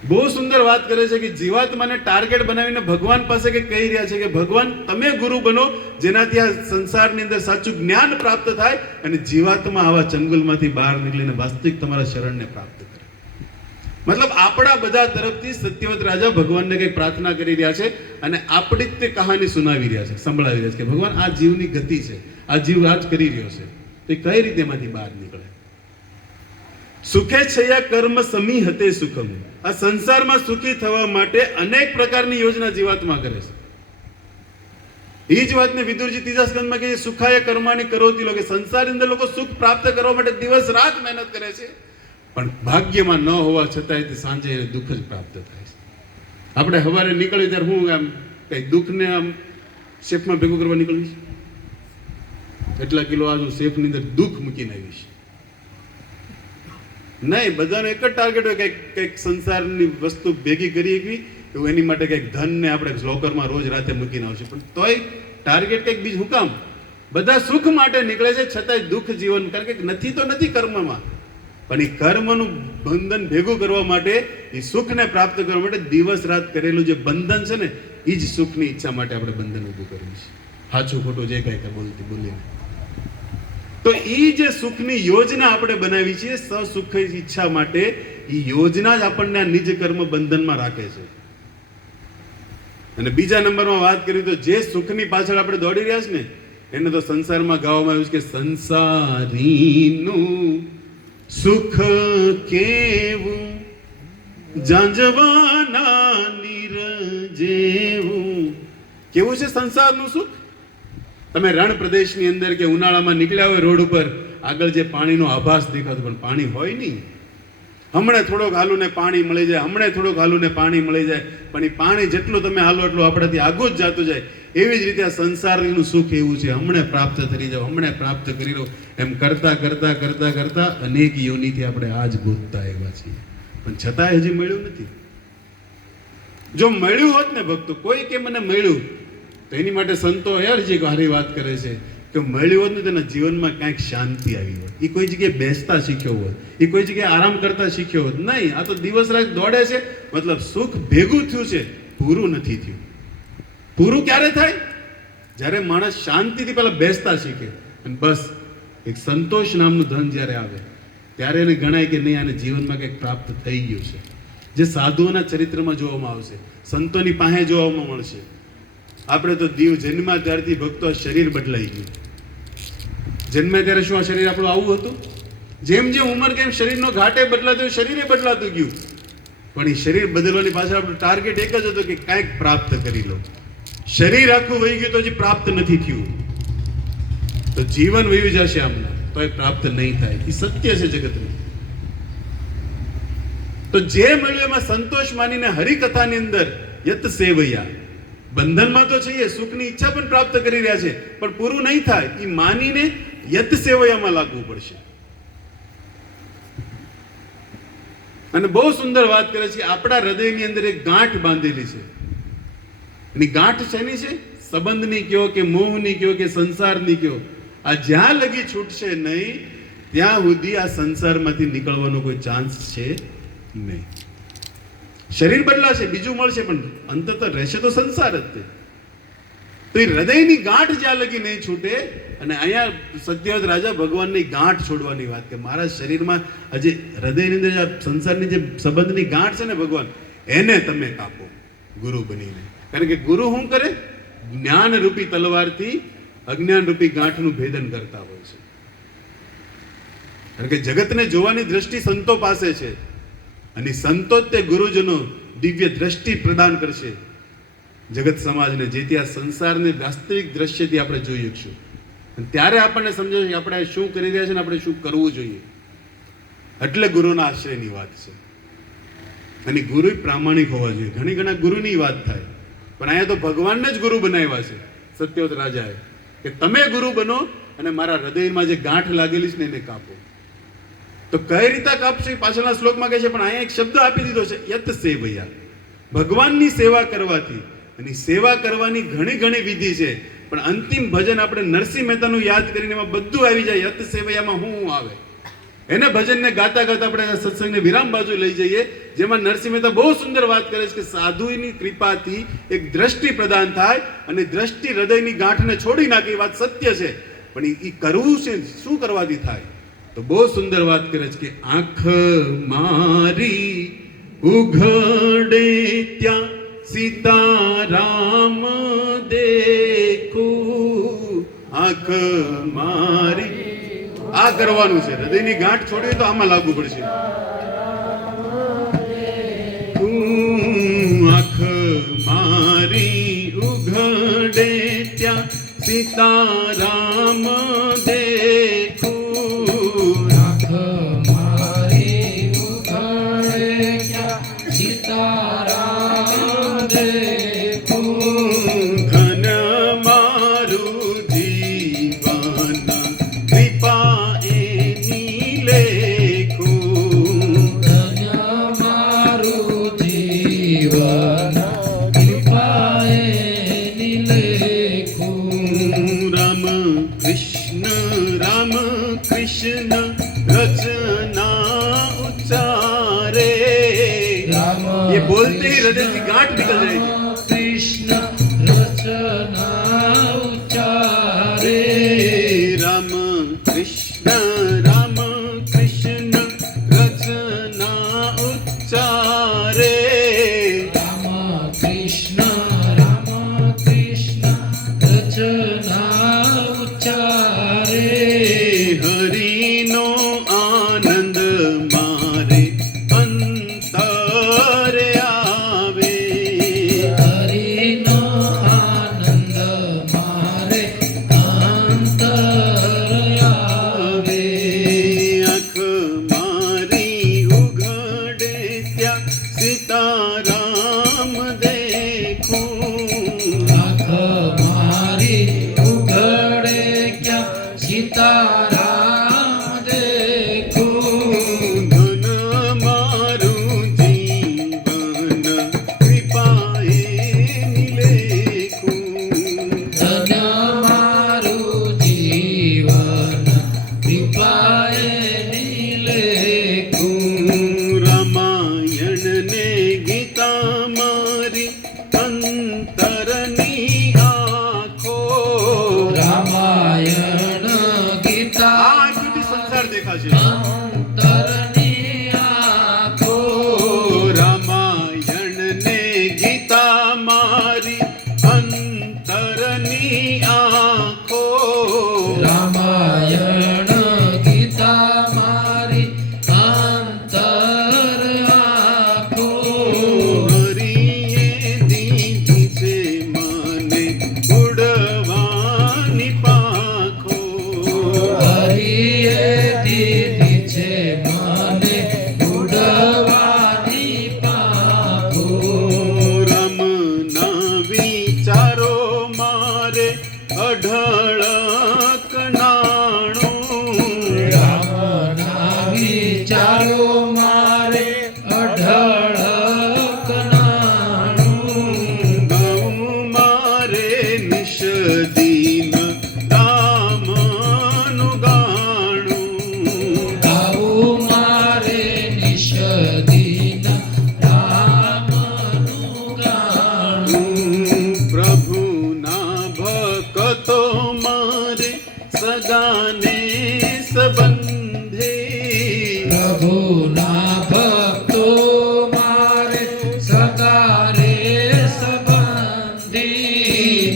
બહુ સુંદર વાત કરે છે કે જીવાત્માને ટાર્ગેટ બનાવીને ભગવાન પાસે કે કહી રહ્યા છે કે ભગવાન તમે ગુરુ બનો, જેનાથી આ સંસારની અંદર સાચું જ્ઞાન પ્રાપ્ત થાય અને જીવાત્મા આવા ચંગુલમાંથી બહાર નીકળીને વાસ્તવિક તમારા શરણને પ્રાપ્ત કરે. મતલબ આપણા બધા તરફથી સત્યવત રાજા ભગવાનને કઈ પ્રાર્થના કરી રહ્યા છે અને આપણી જ તે કહાની સુનાવી રહ્યા છે, સંભળાવી રહ્યા છે કે ભગવાન આ જીવની ગતિ છે, આ જીવ રાજ કરી રહ્યો છે, તો એ કઈ રીતે એમાંથી બહાર નીકળે. સુખે છયા કર્મ સમી હતે સુખમ. આ સંસારમાં સુખી થવા માટે અનેક પ્રકારની યોજના જીવાત્મા કરે છે. એ જ વાતને વિદુરજી ત્રીજા સ્કંદમાં કહે છે સુખાય કર્માણી કરોતી લોકો. સંસારની અંદર લોકો સુખ પ્રાપ્ત કરવા માટે દિવસ રાત મહેનત કરે છે, પણ ભાગ્યમાં ન હોવા છતાંય તે સાંજે એને દુઃખ જ પ્રાપ્ત થાય છે. આપણે સવારે નીકળીએ ત્યારે હું આમ કઈ દુઃખને આમ શેફમાં ભેગું કરવા નીકળીશ, એટલા કિલો આ હું શેફની અંદર દુઃખ મૂકીને આવીશ. નહીં, બધાનો એક જ ટાર્ગેટ હોય, કંઈક સંસારની વસ્તુ ભેગી કરી એકવી એવું, એની માટે કંઈક ધનને આપણે લોકરમાં રોજ રાતે મૂકીને આવશે, પણ તોય ટાર્ગેટ કંઈક બીજું. હું કામ? બધા સુખ માટે નીકળે છે છતાંય દુઃખ જીવન, કારણ કે નથી તો નથી કર્મમાં. પણ એ કર્મનું બંધન ભેગું કરવા માટે, એ સુખને પ્રાપ્ત કરવા માટે દિવસ રાત કરેલું જે બંધન છે ને, એ જ સુખની ઈચ્છા માટે આપણે બંધન ઊભું કર્યું છે. સાચું ખોટું જે કાંઈ બોલીને તો એ જે સુખની યોજના આપણે બનાવી છે સસુખ ઈચ્છા માટે, એ યોજના જ આપણને આ નિજ કર્મ બંધનમાં રાખે છે. અને બીજા નંબરમાં વાત કરી તો જે સુખની પાછળ આપણે દોડી રહ્યા છે ને, એને તો સંસારમાં ગાવામાં આવ્યું છે કે સંસારીનું સુખ કેવું જાંજવાના નીર જેવું. કેવું છે સંસારનું સુખ? તમે રણ પ્રદેશની અંદર કે ઉનાળામાં નીકળ્યા હોય રોડ ઉપર, આગળ જે પાણીનો આભાસ દેખાતો પણ પાણી હોય નહીં. હમણાં થોડોક હાલુને પાણી મળી જાય, હમણાં થોડોક હાલુને પાણી મળી જાય, પણ એ પાણી જેટલું તમે હાલો એટલું આપણાથી આગું જ જાતું જાય. એવી જ રીતે આ સંસારનું સુખ એવું છે, હમણાં પ્રાપ્ત કરી જાઓ, હમણાં પ્રાપ્ત કરી લો, એમ કરતા કરતા કરતા કરતા અનેક યોનિથી આપણે આજ ગોતતા એવા છીએ, પણ છતાંય હજી મળ્યું નથી. જો મળ્યું હોત ને ભક્તો, કોઈ કે મને મળ્યું, તો એની માટે સંતો હજી હારી વાત કરે છે કે મળ્યું હોત ને તેના જીવનમાં કાંઈક શાંતિ આવી હોત, એ કોઈ જગ્યાએ બેસતા શીખ્યો હોત, એ કોઈ જગ્યાએ આરામ કરતા શીખ્યો હોત. નહીં, આ તો દિવસ રાત દોડે છે, મતલબ સુખ ભેગું થયું છે, પૂરું નથી થયું. પૂરું ક્યારે થાય? જ્યારે માણસ શાંતિથી પહેલા બેસતા શીખે, અને બસ એક સંતોષ નામનું ધન જ્યારે આવે, ત્યારે એને ગણાય કે નહીં, આને જીવનમાં કંઈક પ્રાપ્ત થઈ ગયું છે. જે સાધુઓના ચરિત્રમાં જોવામાં આવશે, સંતોની પાસે જોવામાં મળશે. આપણે તો દીવ જન્મ્યા ત્યારથી ભક્તો આ શરીર બદલાઈ ગયું. જન્મ્યા ત્યારે શું આ શરીર આપણું આવું હતું? જેમ જેમ ઉંમર કેમ શરીરનો ઘાટે બદલાતો શરીરે બદલાતું ગયું. પણ એ શરીર બદલવાની પાછળ આપણું ટાર્ગેટ એક જ હતું કે કાંઈક પ્રાપ્ત કરી લો. શરીર આખું વહી ગયું તો હજી પ્રાપ્ત નથી થયું, તો જીવન વહી જશે આમના, તો એ પ્રાપ્ત નહીં થાય. એ સત્ય છે જગતનું. તો જે મળ્યું એમાં સંતોષ માનીને હરિકથાની અંદર યત સેવૈયા, બંધનમાં તો છીએ, સુખની ઈચ્છા પણ પ્રાપ્ત કરી રહ્યા છે, પણ પૂરું નહીં થાય, એ માનીને યત સેવૈયામાં લાગવું પડશે. અને બહુ સુંદર વાત કરે છે, આપણા હૃદયની અંદર એક ગાંઠ બાંધેલી છે. એની ગાંઠ શેની છે? સંબંધની કયો કે મોહની કયો કે સંસારની કયો. આ જ્યાં લગી છૂટશે નહીં, ત્યાં સુધી આ સંસારમાંથી નીકળવાનો કોઈ ચાન્સ છે નહીં. શરીર બદલાશે, બીજું મળશે, પણ અંતત રહેશે તો સંસાર જ તે. તો એ હૃદયની ગાંઠ જ્યાં લગી નહીં છૂટે, અને અહીંયા સત્યવત રાજા ભગવાનની ગાંઠ છોડવાની વાત કે મારા શરીરમાં આજે હૃદયની અંદર જે સંસારની જે સંબંધની ગાંઠ છે ને ભગવાન, એને તમે કાપો ગુરુ બનીને. કારણ કે ગુરુ શું કરે? જ્ઞાન રૂપી તલવારથી અજ્ઞાન રૂપી ગાંઠનું ભેદન કરતા હોય છે. કારણ કે જગતને જોવાની દ્રષ્ટિ સંતો પાસે છે, અને સંતો જ તે ગુરુજનો દિવ્ય દ્રષ્ટિ પ્રદાન કરશે જગત સમાજને, જેથી આ સંસારને વાસ્તવિક દ્રશ્યથી આપણે જોઈ શકશું. અને ત્યારે આપણને સમજાય કે આપણે શું કરી રહ્યા છે ને આપણે શું કરવું જોઈએ. એટલે ગુરુના આશ્રયની વાત છે. અને ગુરુ પ્રામાણિક હોવા જોઈએ. ઘણી ઘણા ગુરુની વાત થાય, પણ અહીંયા તો ભગવાનને જ ગુરુ બનાવ્યા છે સત્યવત રાજાએ, કે તમે ગુરુ બનો અને મારા હૃદયમાં જે ગાંઠ લાગેલી છે ને એને કાપો. તો કઈ રીતે કાપશે પાછળના શ્લોકમાં કહે છે, પણ અહીંયા એક શબ્દ આપી દીધો છે, યત સેવૈયા. ભગવાનની સેવા કરવાથી, અને સેવા કરવાની ઘણી ઘણી વિધિ છે, પણ અંતિમ ભજન આપણે નરસિંહ મહેતાનું યાદ કરીને એમાં બધું આવી જાય. યત સેવૈયામાં શું આવે, એને ભજનને ગાતા ગાતા આપણે સત્સંગને વિરામ બાજુ લઈ જઈએ, જેમાં નરસિંહ મહેતા બહુ સુંદર વાત કરે છે કે સાધુની કૃપાથી એક દ્રષ્ટિ પ્રદાન થાય, અને દ્રષ્ટિ હૃદયની ગાંઠને છોડી નાખે. વાત સત્ય છે, પણ એ કરવું છે શું કરવાથી થાય? તો બહુ સુંદર વાત કરે છે કે આંખ મારી ઉઘડે ત્યાં સીતારામ દેખું. આંખ મારી, આ કરવાનું છે. હૃદયની ગાંઠ છોડી તો આમાં લાગુ પડશે. આંખ મારી ઉઘડે ત્યાં Sitaram દેખું. Krishna Rama Krishna Rachana मेरी हृदय की गांठ निकल जाएगी। कृष्ण रचना उच्चारे राम कृष्ण रचना उच्चारे राम कृष्ण रचना उच्चारे हरि नो आनंद मारे अंतरे आवे हरिनो आनंद मारे अंतर आवे आँख मारी उघडे त्या सीताराम देखूं आँख मारी उघडे क्या सीताराम देखूं धन मारू जीवन कृपाए निलेखूं धन मारू जीवन कृपाए निलेखूं रामायण ने गीता मारी अंतरनी आँखो रामायण गीता આ આકૃતિ સંસાર દેખાશે अंतरनी आँखो રામાયણ ને ગીતા મારી અંતરની આંખો रामायण गीता मारी अंतर आँखो હરિએ દીધી છે મને ઉડવાની પાંખો હરિએ દીધી છે મને ઉડવાની પાંખો રમના વિચારો મારે અઢળક નાણું રામના વિચારો મારે અઢળક નાણું ગૌ મારે નિષદીન રામનું ગાણું ગાવું મારે નિષદીન રામનું ગાણું પ્રભુના ભક્તો મારે સગાને સંબંધે પ્રભુના ભક્તો મારે સગારે સંબંધી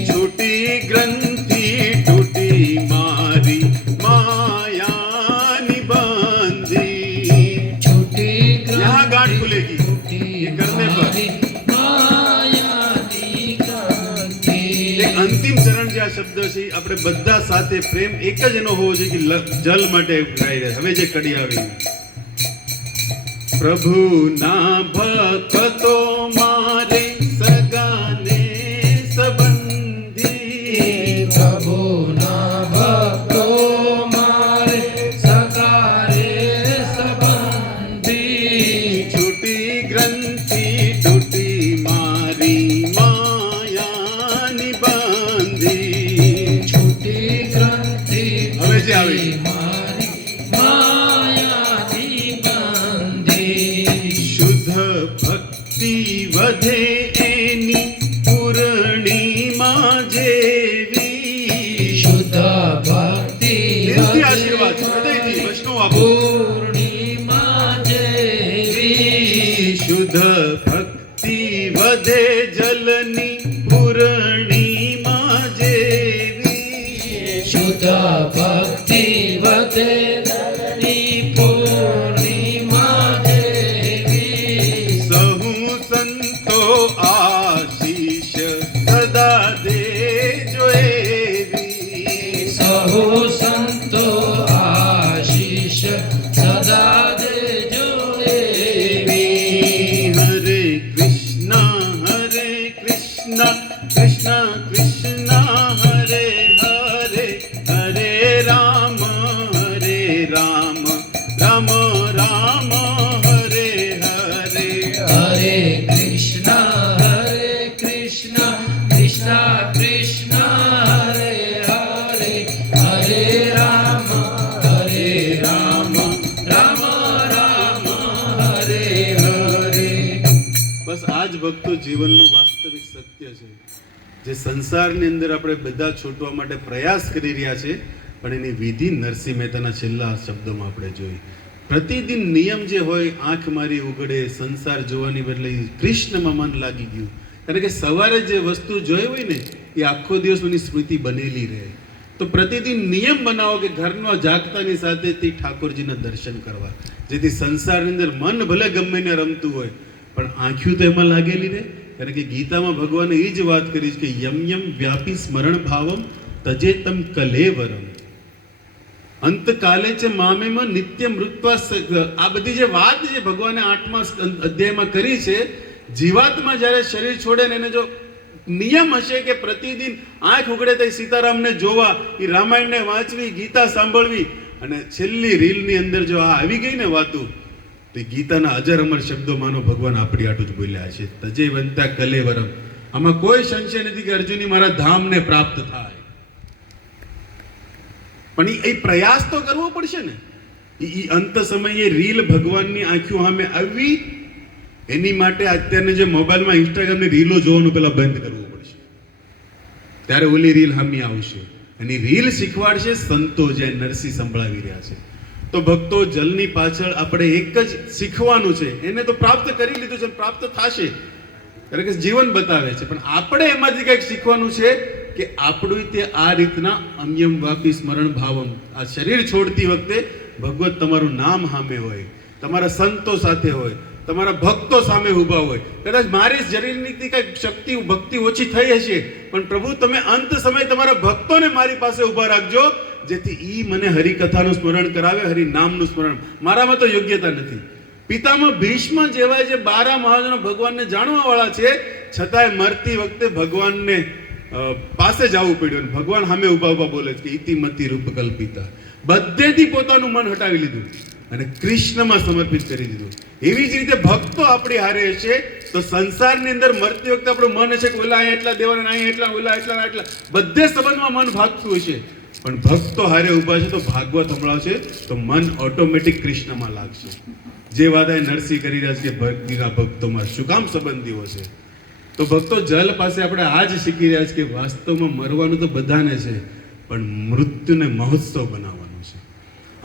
છૂટી ગ્રંથિ તૂટી મારી માયાની બંધી છૂટી यहाँ गांठ खुलेगी ये करने पर માયાની ગ્રંથિ એક અંતિમ ચરણ જે આ શબ્દ છે ઈ આપણે બધા સાથે પ્રેમ એક જ એનો હોવો જોઈએ કે જલ માટે ગાઈ રહ્યા હવે જે કડી આવી પ્રભુના ભક્તો મારે સગાને સંબંધી પ્રભુના ભક્તો મારે સગારે સંબંધી છૂટી ગ્રંથિ તૂટી મારી માયાની બંધી છૂટી ગ્રંથિ હવે જે આવી મારી માયાની બંધી શુદ્ધ ભક્તિ વધે એની પૂર્ણિમા જેવી શુદ્ધ ભક્તિ દિલથી આશીર્વાદ હૃદયથી વૈષ્ણવ આપો પૂર્ણિમા જેવી શુદ્ધ ભક્તિ વધે જલની પૂર્ણિમા જેવી શુદ્ધ ભક્તિ વધે દલની પૂર્ણિમા જેવી સહુ સંતો આશીષ સદા દેજો એવી સહુ સંતો આશીષ સદા દેજો એવી હરે કૃષ્ણ કૃષ્ણ કૃષ્ણ હરે હરે હરે રામ રામ રામ હરે હરે હરે કૃષ્ણ કૃષ્ણ કૃષ્ણ હરે હરે હરે રામ રામ રામ હરે હરે બસ આ જ ભક્તિ તો જીવનનું વાસ્તવિક સત્ય છે, જે સંસારની અંદર આપણે બધા છૂટવા માટે પ્રયાસ કરી રહ્યા છે, પણ એની વિધિ નરસિંહ મહેતાના છેલ્લા શબ્દોમાં આપણે જોઈ. પ્રતિદિન નિયમ જે હોય, આંખ મારી ઉઘડે, સંસાર જોવાની બદલે કૃષ્ણમાં મન લાગી ગયું. કારણ કે સવારે જે વસ્તુ જોઈ હોય ને એ આખો દિવસ એની સ્મૃતિ બનેલી રહે. તો પ્રતિદિન નિયમ બનાવો કે ઘરમાં જાગતાની સાથે તે ઠાકોરજીના દર્શન કરવા, જેથી સંસારની અંદર મન ભલે ગમે ને રમતું હોય પણ આંખ્યું તો એમાં લાગેલી રહે. કારણ કે ગીતામાં ભગવાને એ જ વાત કરી છે કે યમ યમ વ્યાપી સ્મરણ ભાવમ તજેતમ કલેવરમ અંતકાલે છે મામેમાં નિત્ય મૃત્વા. આ બધી જે વાત જે ભગવાને 8મા અધ્યાયમાં કરી છે, જીવાત્મા જ્યારે શરીર છોડે ને એને જો નિયમ હશે કે પ્રતિદિન આંખ ઉઘડે તો સીતારામને જોવા, એ રામાયણને વાંચવી, ગીતા સાંભળવી, અને છેલ્લી રીલની અંદર જો આ આવી ગઈ ને વાતું, તો એ ગીતાના અજર અમર શબ્દો માનો ભગવાન આપણી આટું જ બોલ્યા છે, તજે વંતા કલેવરમ. આમાં કોઈ સંશય નથી કે અર્જુની મારા ધામને પ્રાપ્ત થાય, પણ એ પ્રયાસ તો કરવો પડશે ને. એ અંત સમયે રીલ ભગવાનની આંખો સામે આવી, એની માટે અત્યારને જે મોબાઈલમાં ઇન્સ્ટાગ્રામની રીલો જોવાનું પેલા બંધ કરવું પડશે, ત્યારે ઓલી રીલ સામે આવશે. અને રીલ શીખવાડશે સંતો, જે નરસિંહ સંભળાવી રહ્યા છે. તો ભક્તો, જલની પાછળ આપણે એક જ શીખવાનું છે, એને તો પ્રાપ્ત કરી લીધું છે, પ્રાપ્ત થશે, કારણ કે જીવન બતાવે છે. પણ આપણે એમાંથી કંઈક શીખવાનું છે કે આપણું તે આ રીતના અમ્યમ વાપી સ્મરણ ભાવમ, આ શરીર છોડતી વખતે ભગવત તમારું નામ સામે હોય, તમારા સંતો સાથે હોય, તમારા ભક્તો સામે ઊભા હોય. કદાચ મારી શરીરની કંઈક શક્તિ ભક્તિ ઓછી થઈ હશે, પણ પ્રભુ તમે અંત સમય તમારા ભક્તોને મારી પાસે ઊભા રાખજો, જેથી ઈ મને હરિકથાનું સ્મરણ કરાવે, હરિનામનું સ્મરણ. મારામાં તો યોગ્યતા નથી. પિતામાં ભીષ્મ જેવા જે 12 મહાજનો ભગવાનને જાણવા વાળા છે, છતાંય મરતી વખતે ભગવાનને પાસે જવું પડ્યું. ભગવાન સામે ઊભા ઊભા બોલે છે કે ઇતિમતી રૂપ કલ્પિતા. બધેથી પોતાનું મન હટાવી લીધું અને કૃષ્ણમાં સમર્પિત કરી દીધું. એવી જ રીતે ભક્તો આપણી હારે હશે તો સંસારની અંદર મરતી વખતે આપણું મન હશે કે ઓલા અહીંયા એટલા દેવાના, અહીંયા એટલા, ઓલા એટલા એટલા, બધે સંબંધમાં મન ભાગતું હશે. પણ ભક્તો હારે ઊભા છે તો ભાગવત સંભળાવશે તો મન ઓટોમેટિક કૃષ્ણમાં લાગશે. જે વાત આ નરસિંહ કરી રહ્યા છે કે ભક્તિના ભક્તોમાં શું કામ સંબંધીઓ છે. તો ભક્તો, જલ પાસે આપણે આ જ શીખી રહ્યા છે કે વાસ્તવમાં મરવાનું તો બધાને છે, પણ મૃત્યુને મહોત્સવ બનાવવાનો છે.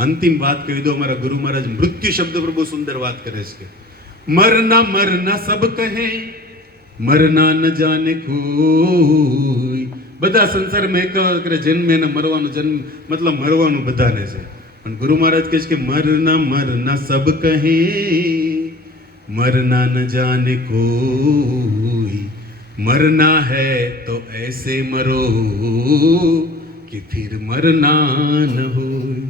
અંતિમ વાત કહી દો, અમારા ગુરુ મહારાજ મૃત્યુ શબ્દ પર બહુ સુંદર વાત કરે છે. મરના મરના સબ કહે, મરના ન જાને કોઈ. બધા સંસારમાં એક કરે જન્મે ને મરવાનું, જન્મ મતલબ મરવાનું બધાને છે, પણ ગુરુ મહારાજ કહે છે કે મરના મરના સબ કહે, મરના ન જાને કોઈ, મરના હૈ તો ऐसे મરો કે ફિર મરના ન હોય.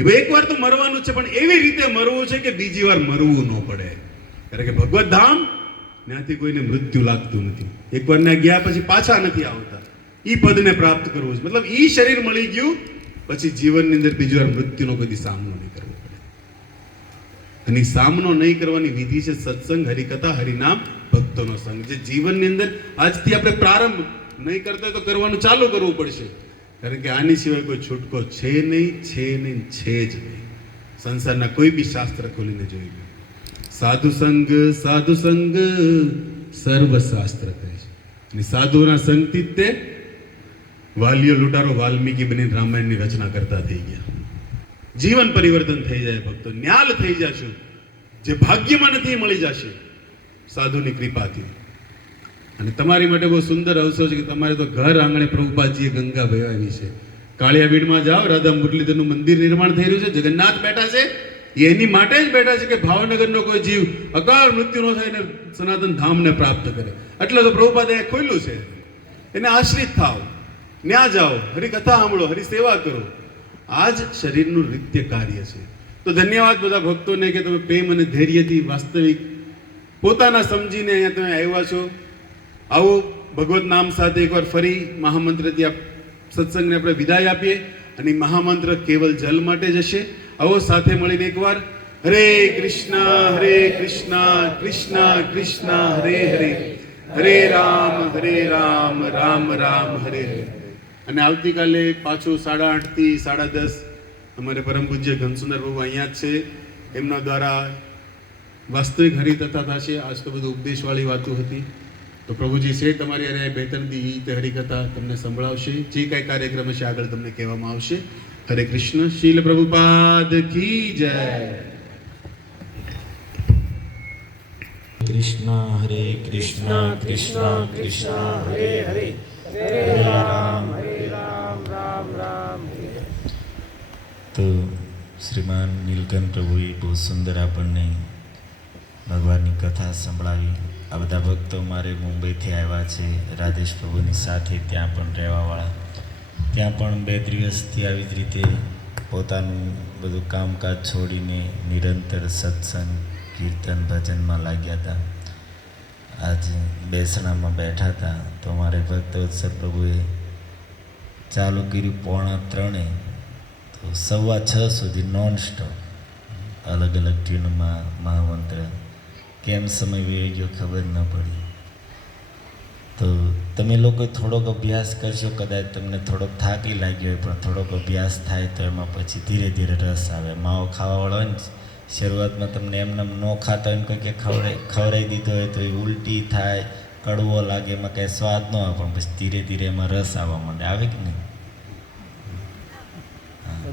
એક વાર તો મરવાનું છે, પણ એવી રીતે મરવું છે કે બીજી વાર મરવું ન પડે. કારણ કે ભગવત ધામ ત્યાંથી કોઈને મૃત્યુ લાગતું નથી. એકવાર ત્યાં ગયા પછી પાછા નથી આવતા. ઈ પદને પ્રાપ્ત કરવું છે, મતલબ ઈ શરીર મળી ગયું પછી જીવનની અંદર બીજી વાર મૃત્યુનો કદી સામનો નહીં કરવો પડે. અને સામનો નહીં કરવાની વિધિ છે સત્સંગ, હરિકથા, હરિનામ, ભક્તોનો સંગ. જે જીવનની અંદર આજથી આપણે પ્રારંભ નહીં કરતા હોય તો કરવાનું ચાલુ કરવું પડશે. કારણ કે આની સિવાય કોઈ છૂટકો છે નહીં, છે નહીં, છે જ નહીં. સંસારના કોઈ બી શાસ્ત્ર ખોલીને જોઈ લો, સાધુ સંગ સર્વ શાસ્ત્ર કહે છે. અને સાધુના સંગથી તે વાલીઓ લૂંટારો વાલ્મીકી બનીને રામાયણની રચના કરતા થઈ ગયા. જીવન પરિવર્તન થઈ જાય ભક્તો, ન્યાલ થઈ જશું. જે ભાગ્યમાં નથી મળી જશે સાધુની કૃપાથી. અને તમારી માટે બહુ સુંદર અવસર છે કે તમારે તો ઘર આંગણે પ્રભુપાદજીએ ગંગા વહેવાવી છે. કાળિયાબીડમાં જાઓ, રાધા મુરલીધરનું મંદિર નિર્માણ થઈ રહ્યું છે, જગન્નાથ બેઠા છે. એની માટે જ બેઠા છે કે ભાવનગરનો કોઈ જીવ અકાળ મૃત્યુ ન થાય ને સનાતન ધામને પ્રાપ્ત કરે. એટલે તો પ્રભુપાદે ખોલ્યું છે. એને આશ્રિત થાવ, ન્યા જાઓ, હરિકથા સાંભળો, હરિસેવા કરો. આ જ શરીરનું નિત્ય કાર્ય છે. તો ધન્યવાદ બધા ભક્તોને કે તમે પ્રેમ અને ધૈર્યથી વાસ્તવિક પોતાના સમજીને અહીંયા તમે આવ્યા છો. આવો ભગવત નામ સાથે એકવાર ફરી મહામંત્રથી આ સત્સંગને આપણે વિદાય આપીએ. અને મહામંત્ર કેવલ જલ માટે જ હશે. આવો સાથે મળીને એકવાર હરે કૃષ્ણ કૃષ્ણ કૃષ્ણ હરે હરે, હરે રામ રામ રામ હરે હરે. અને આવતીકાલે પાછું 8:30 થી 10:30 અમારે પરમ પૂજ્ય ઘનસુંદર બાબુ અહીંયા જ છે. એમના દ્વારા વાસ્તવિક હરિકથા થશે. આજ તો બધું ઉપદેશવાળી વાતો હતી. તો પ્રભુજી છે તમારી અરે બે ત્રણ દી તે હરિકથા તમને સંભળાવશે, જે કાંઈ કાર્યક્રમ છે આગળ તમને કહેવામાં આવશે. હરે કૃષ્ણ. શીલ પ્રભુપાદ કી જય. કૃષ્ણ હરે કૃષ્ણ કૃષ્ણ કૃષ્ણ હરે હરે હરે રામ રામ રામ. તો શ્રીમાન નીલકંઠ પ્રભુએ બહુ સુંદર આપણને ભગવાનની કથા સંભળાવી. આ બધા ભક્તો મારે મુંબઈથી આવ્યા છે રાધેશ પ્રભુની સાથે, ત્યાં પણ રહેવાવાળા. ત્યાં પણ 2 દિવસથી આવી જ રીતે પોતાનું બધું કામકાજ છોડીને નિરંતર સત્સંગ કીર્તન ભજનમાં લાગ્યા હતા. આજે બેસણામાં બેઠા હતા તો મારે ભક્તવત્સલ પ્રભુએ ચાલુ કર્યું 2:45 તો 6:15 સુધી નોન સ્ટોપ અલગ અલગ ટ્યુનમાં મહામંત્ર. કેમ સમય વહી ગયો ખબર ન પડી. તો તમે લોકો થોડોક અભ્યાસ કરશો, કદાચ તમને થોડોક થાકી લાગ્યો હોય, પણ થોડોક અભ્યાસ થાય તો એમાં પછી ધીરે ધીરે રસ આવે. માવો ખાવાવાળો હોય ને, શરૂઆતમાં તમને એમને ન ખાતા હોય ને કોઈ કે ખવડાવી દીધો હોય તો એ ઉલટી થાય, કડવો લાગે, એમાં કાંઈ સ્વાદ ન આવે, પણ પછી ધીરે ધીરે એમાં રસ આવવા માંડે. આવે કે નહીં?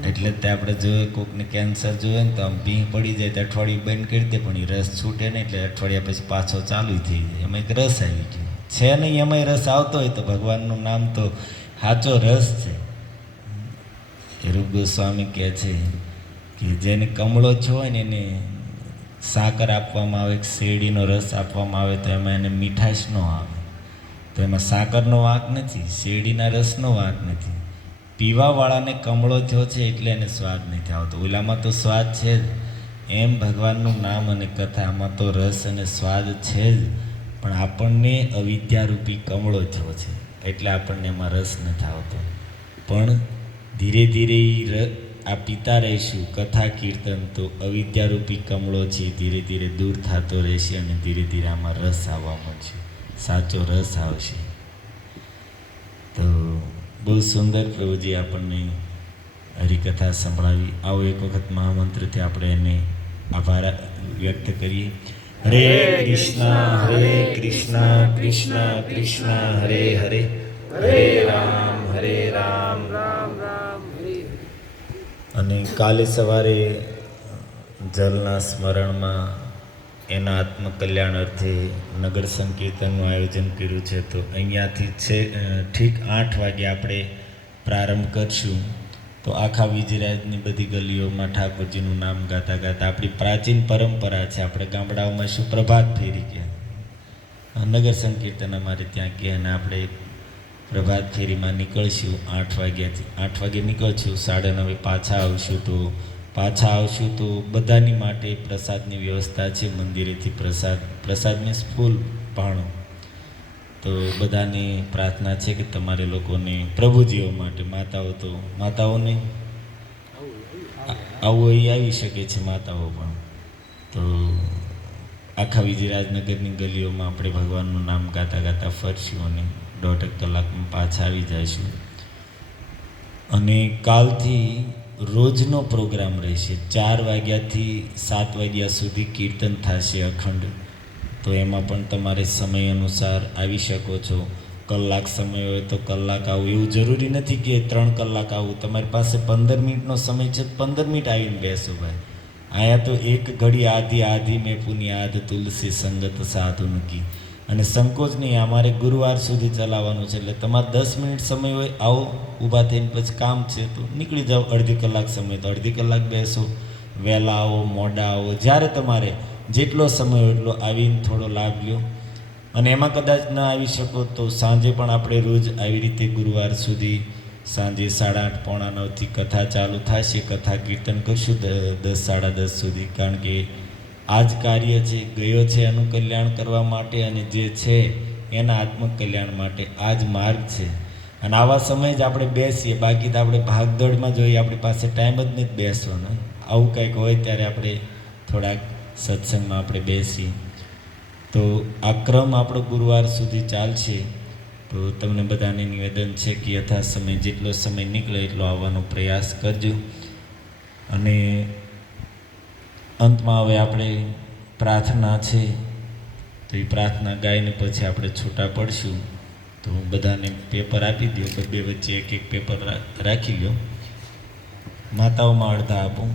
એટલે જ આપણે જોઈએ કોકને કેન્સર જોઈએ ને તો આમ ભીં પડી જાય તો અઠવાડિયું બંધ કરી દે, પણ એ રસ છૂટે નહીં એટલે અઠવાડિયા પછી પાછો ચાલુ થઈ જાય. એમાં એક રસ આવી ગયો છે નહીં, એમાંય રસ આવતો હોય તો ભગવાનનું નામ તો સાચો રસ છે. રૂપ ગોસ્વામી કહે છે કે જેને કમળો છો હોય ને એને સાકર આપવામાં આવે, શેરડીનો રસ આપવામાં આવે તો એમાં એને મીઠાશ ન આવે. તો એમાં સાકરનો વાંક નથી, શેરડીના રસનો વાંક નથી. પીવાવાળાને કમળો થયો છે એટલે એને સ્વાદ નથી આવતો. ઓલામાં તો સ્વાદ છે જ. એમ ભગવાનનું નામ અને કથામાં તો રસ અને સ્વાદ છે જ, પણ આપણને અવિદ્યારૂપી કમળો થયો છે એટલે આપણને એમાં રસ નથી આવતો. પણ ધીરે ધીરે આ પીતા રહીશું કથા કીર્તન તો અવિદ્યારૂપી કમળો છે ધીરે ધીરે દૂર થતો રહેશે અને ધીરે ધીરે આમાં રસ આવવા મળશે, સાચો રસ આવશે. તો બહુ સુંદર પ્રભુજી આપણને હરિકથા સંભળાવી. આવો એક વખત મહામંત્રથી આપણે એને આભાર વ્યક્ત કરીએ. હરે કૃષ્ણ કૃષ્ણ કૃષ્ણ હરે હરે હરે રામ રામ રામ. અને કાલે સવારે જલના સ્મરણમાં એના આત્મકલ્યાણ અર્થે નગર સંકીર્તનનું આયોજન કર્યું છે. તો અહીંયાથી છે ઠીક 8 વાગે આપણે પ્રારંભ કરશું. તો આખા વિજરાજની બધી ગલીઓમાં ઠાકોરજીનું નામ ગાતા ગાતા આપણી પ્રાચીન પરંપરા છે. આપણે ગામડાઓમાં શું પ્રભાત ફેરી કહે, નગર સંકીર્તન અમારે ત્યાં કહે, અને આપણે પ્રભાત ફેરીમાં નીકળશું 8 વાગ્યાથી. 8 વાગે નીકળશું, 9:30 પાછા આવશું. તો બધાની માટે પ્રસાદની વ્યવસ્થા છે. મંદિરેથી પ્રસાદ મીન્સ ફૂલ ભાણું. તો બધાની પ્રાર્થના છે કે તમારે લોકોને પ્રભુજીઓ માટે, માતાઓને આવું એ આવી શકે છે, માતાઓ પણ. તો આખા વિજયરાજનગરની ગલીઓમાં આપણે ભગવાનનું નામ ગાતા ગાતા ફરશું અને 1.5 કલાકમાં પાછા આવી જઈશું. અને કાલથી રોજનો પ્રોગ્રામ રહેશે. 4 વાગ્યાથી 7 વાગ્યા સુધી કીર્તન થશે અખંડ. તો એમાં પણ તમારે સમય અનુસાર આવી શકો છો. કલાક સમય હોય તો કલાક આવું, એવું જરૂરી નથી કે 3 કલાક આવું. તમારી પાસે 15 મિનિટનો સમય છે, 15 મિનિટ આવીને બેસો ભાઈ. અહીંયા તો એક ઘડી આધી મેં પુનિયાદ તુલસી સંગત સાધુન કી. અને સંકોચ નહીં, અમારે ગુરુવાર સુધી ચલાવવાનું છે. એટલે તમારે 10 મિનિટ સમય હોય આવો, ઊભા થઈને પછી કામ છે તો નીકળી જાઓ. અડધી કલાક સમય તો અડધી કલાક બેસો. વહેલા આવો, મોડા આવો, જ્યારે તમારે જેટલો સમય હોય એટલો આવીને થોડો લાભ લ્યો. અને એમાં કદાચ ન આવી શકો તો સાંજે પણ આપણે રોજ આવી રીતે ગુરુવાર સુધી સાંજે 8:30 પોણા 9થી કથા ચાલુ થશે. કથા કીર્તન કરશું 10 સાડા 10 સુધી. કારણ કે આ જ કાર્ય છે, ગયો છે એનું કલ્યાણ કરવા માટે અને જે છે એના આત્મકલ્યાણ માટે આ જ માર્ગ છે. અને આવા સમયે જ આપણે બેસીએ, બાકી તો આપણે ભાગદોડમાં જોઈએ, આપણી પાસે ટાઈમ જ નથી બેસવાનો. આવું કંઈક હોય ત્યારે આપણે થોડાક સત્સંગમાં આપણે બેસીએ. તો આ ક્રમ આપણો ગુરુવાર સુધી ચાલશે. તો તમને બધાને નિવેદન છે કે યથા સમય જેટલો સમય નીકળે એટલો આવવાનો પ્રયાસ કરજો. અને અંતમાં હવે આપણે પ્રાર્થના છે તો એ પ્રાર્થના ગાઈને પછી આપણે છૂટા પડશું. તો હું બધાને પેપર આપી દઉં, બે વચ્ચે એક એક પેપર રાખી લો. માતાઓમાં અડધા આપું,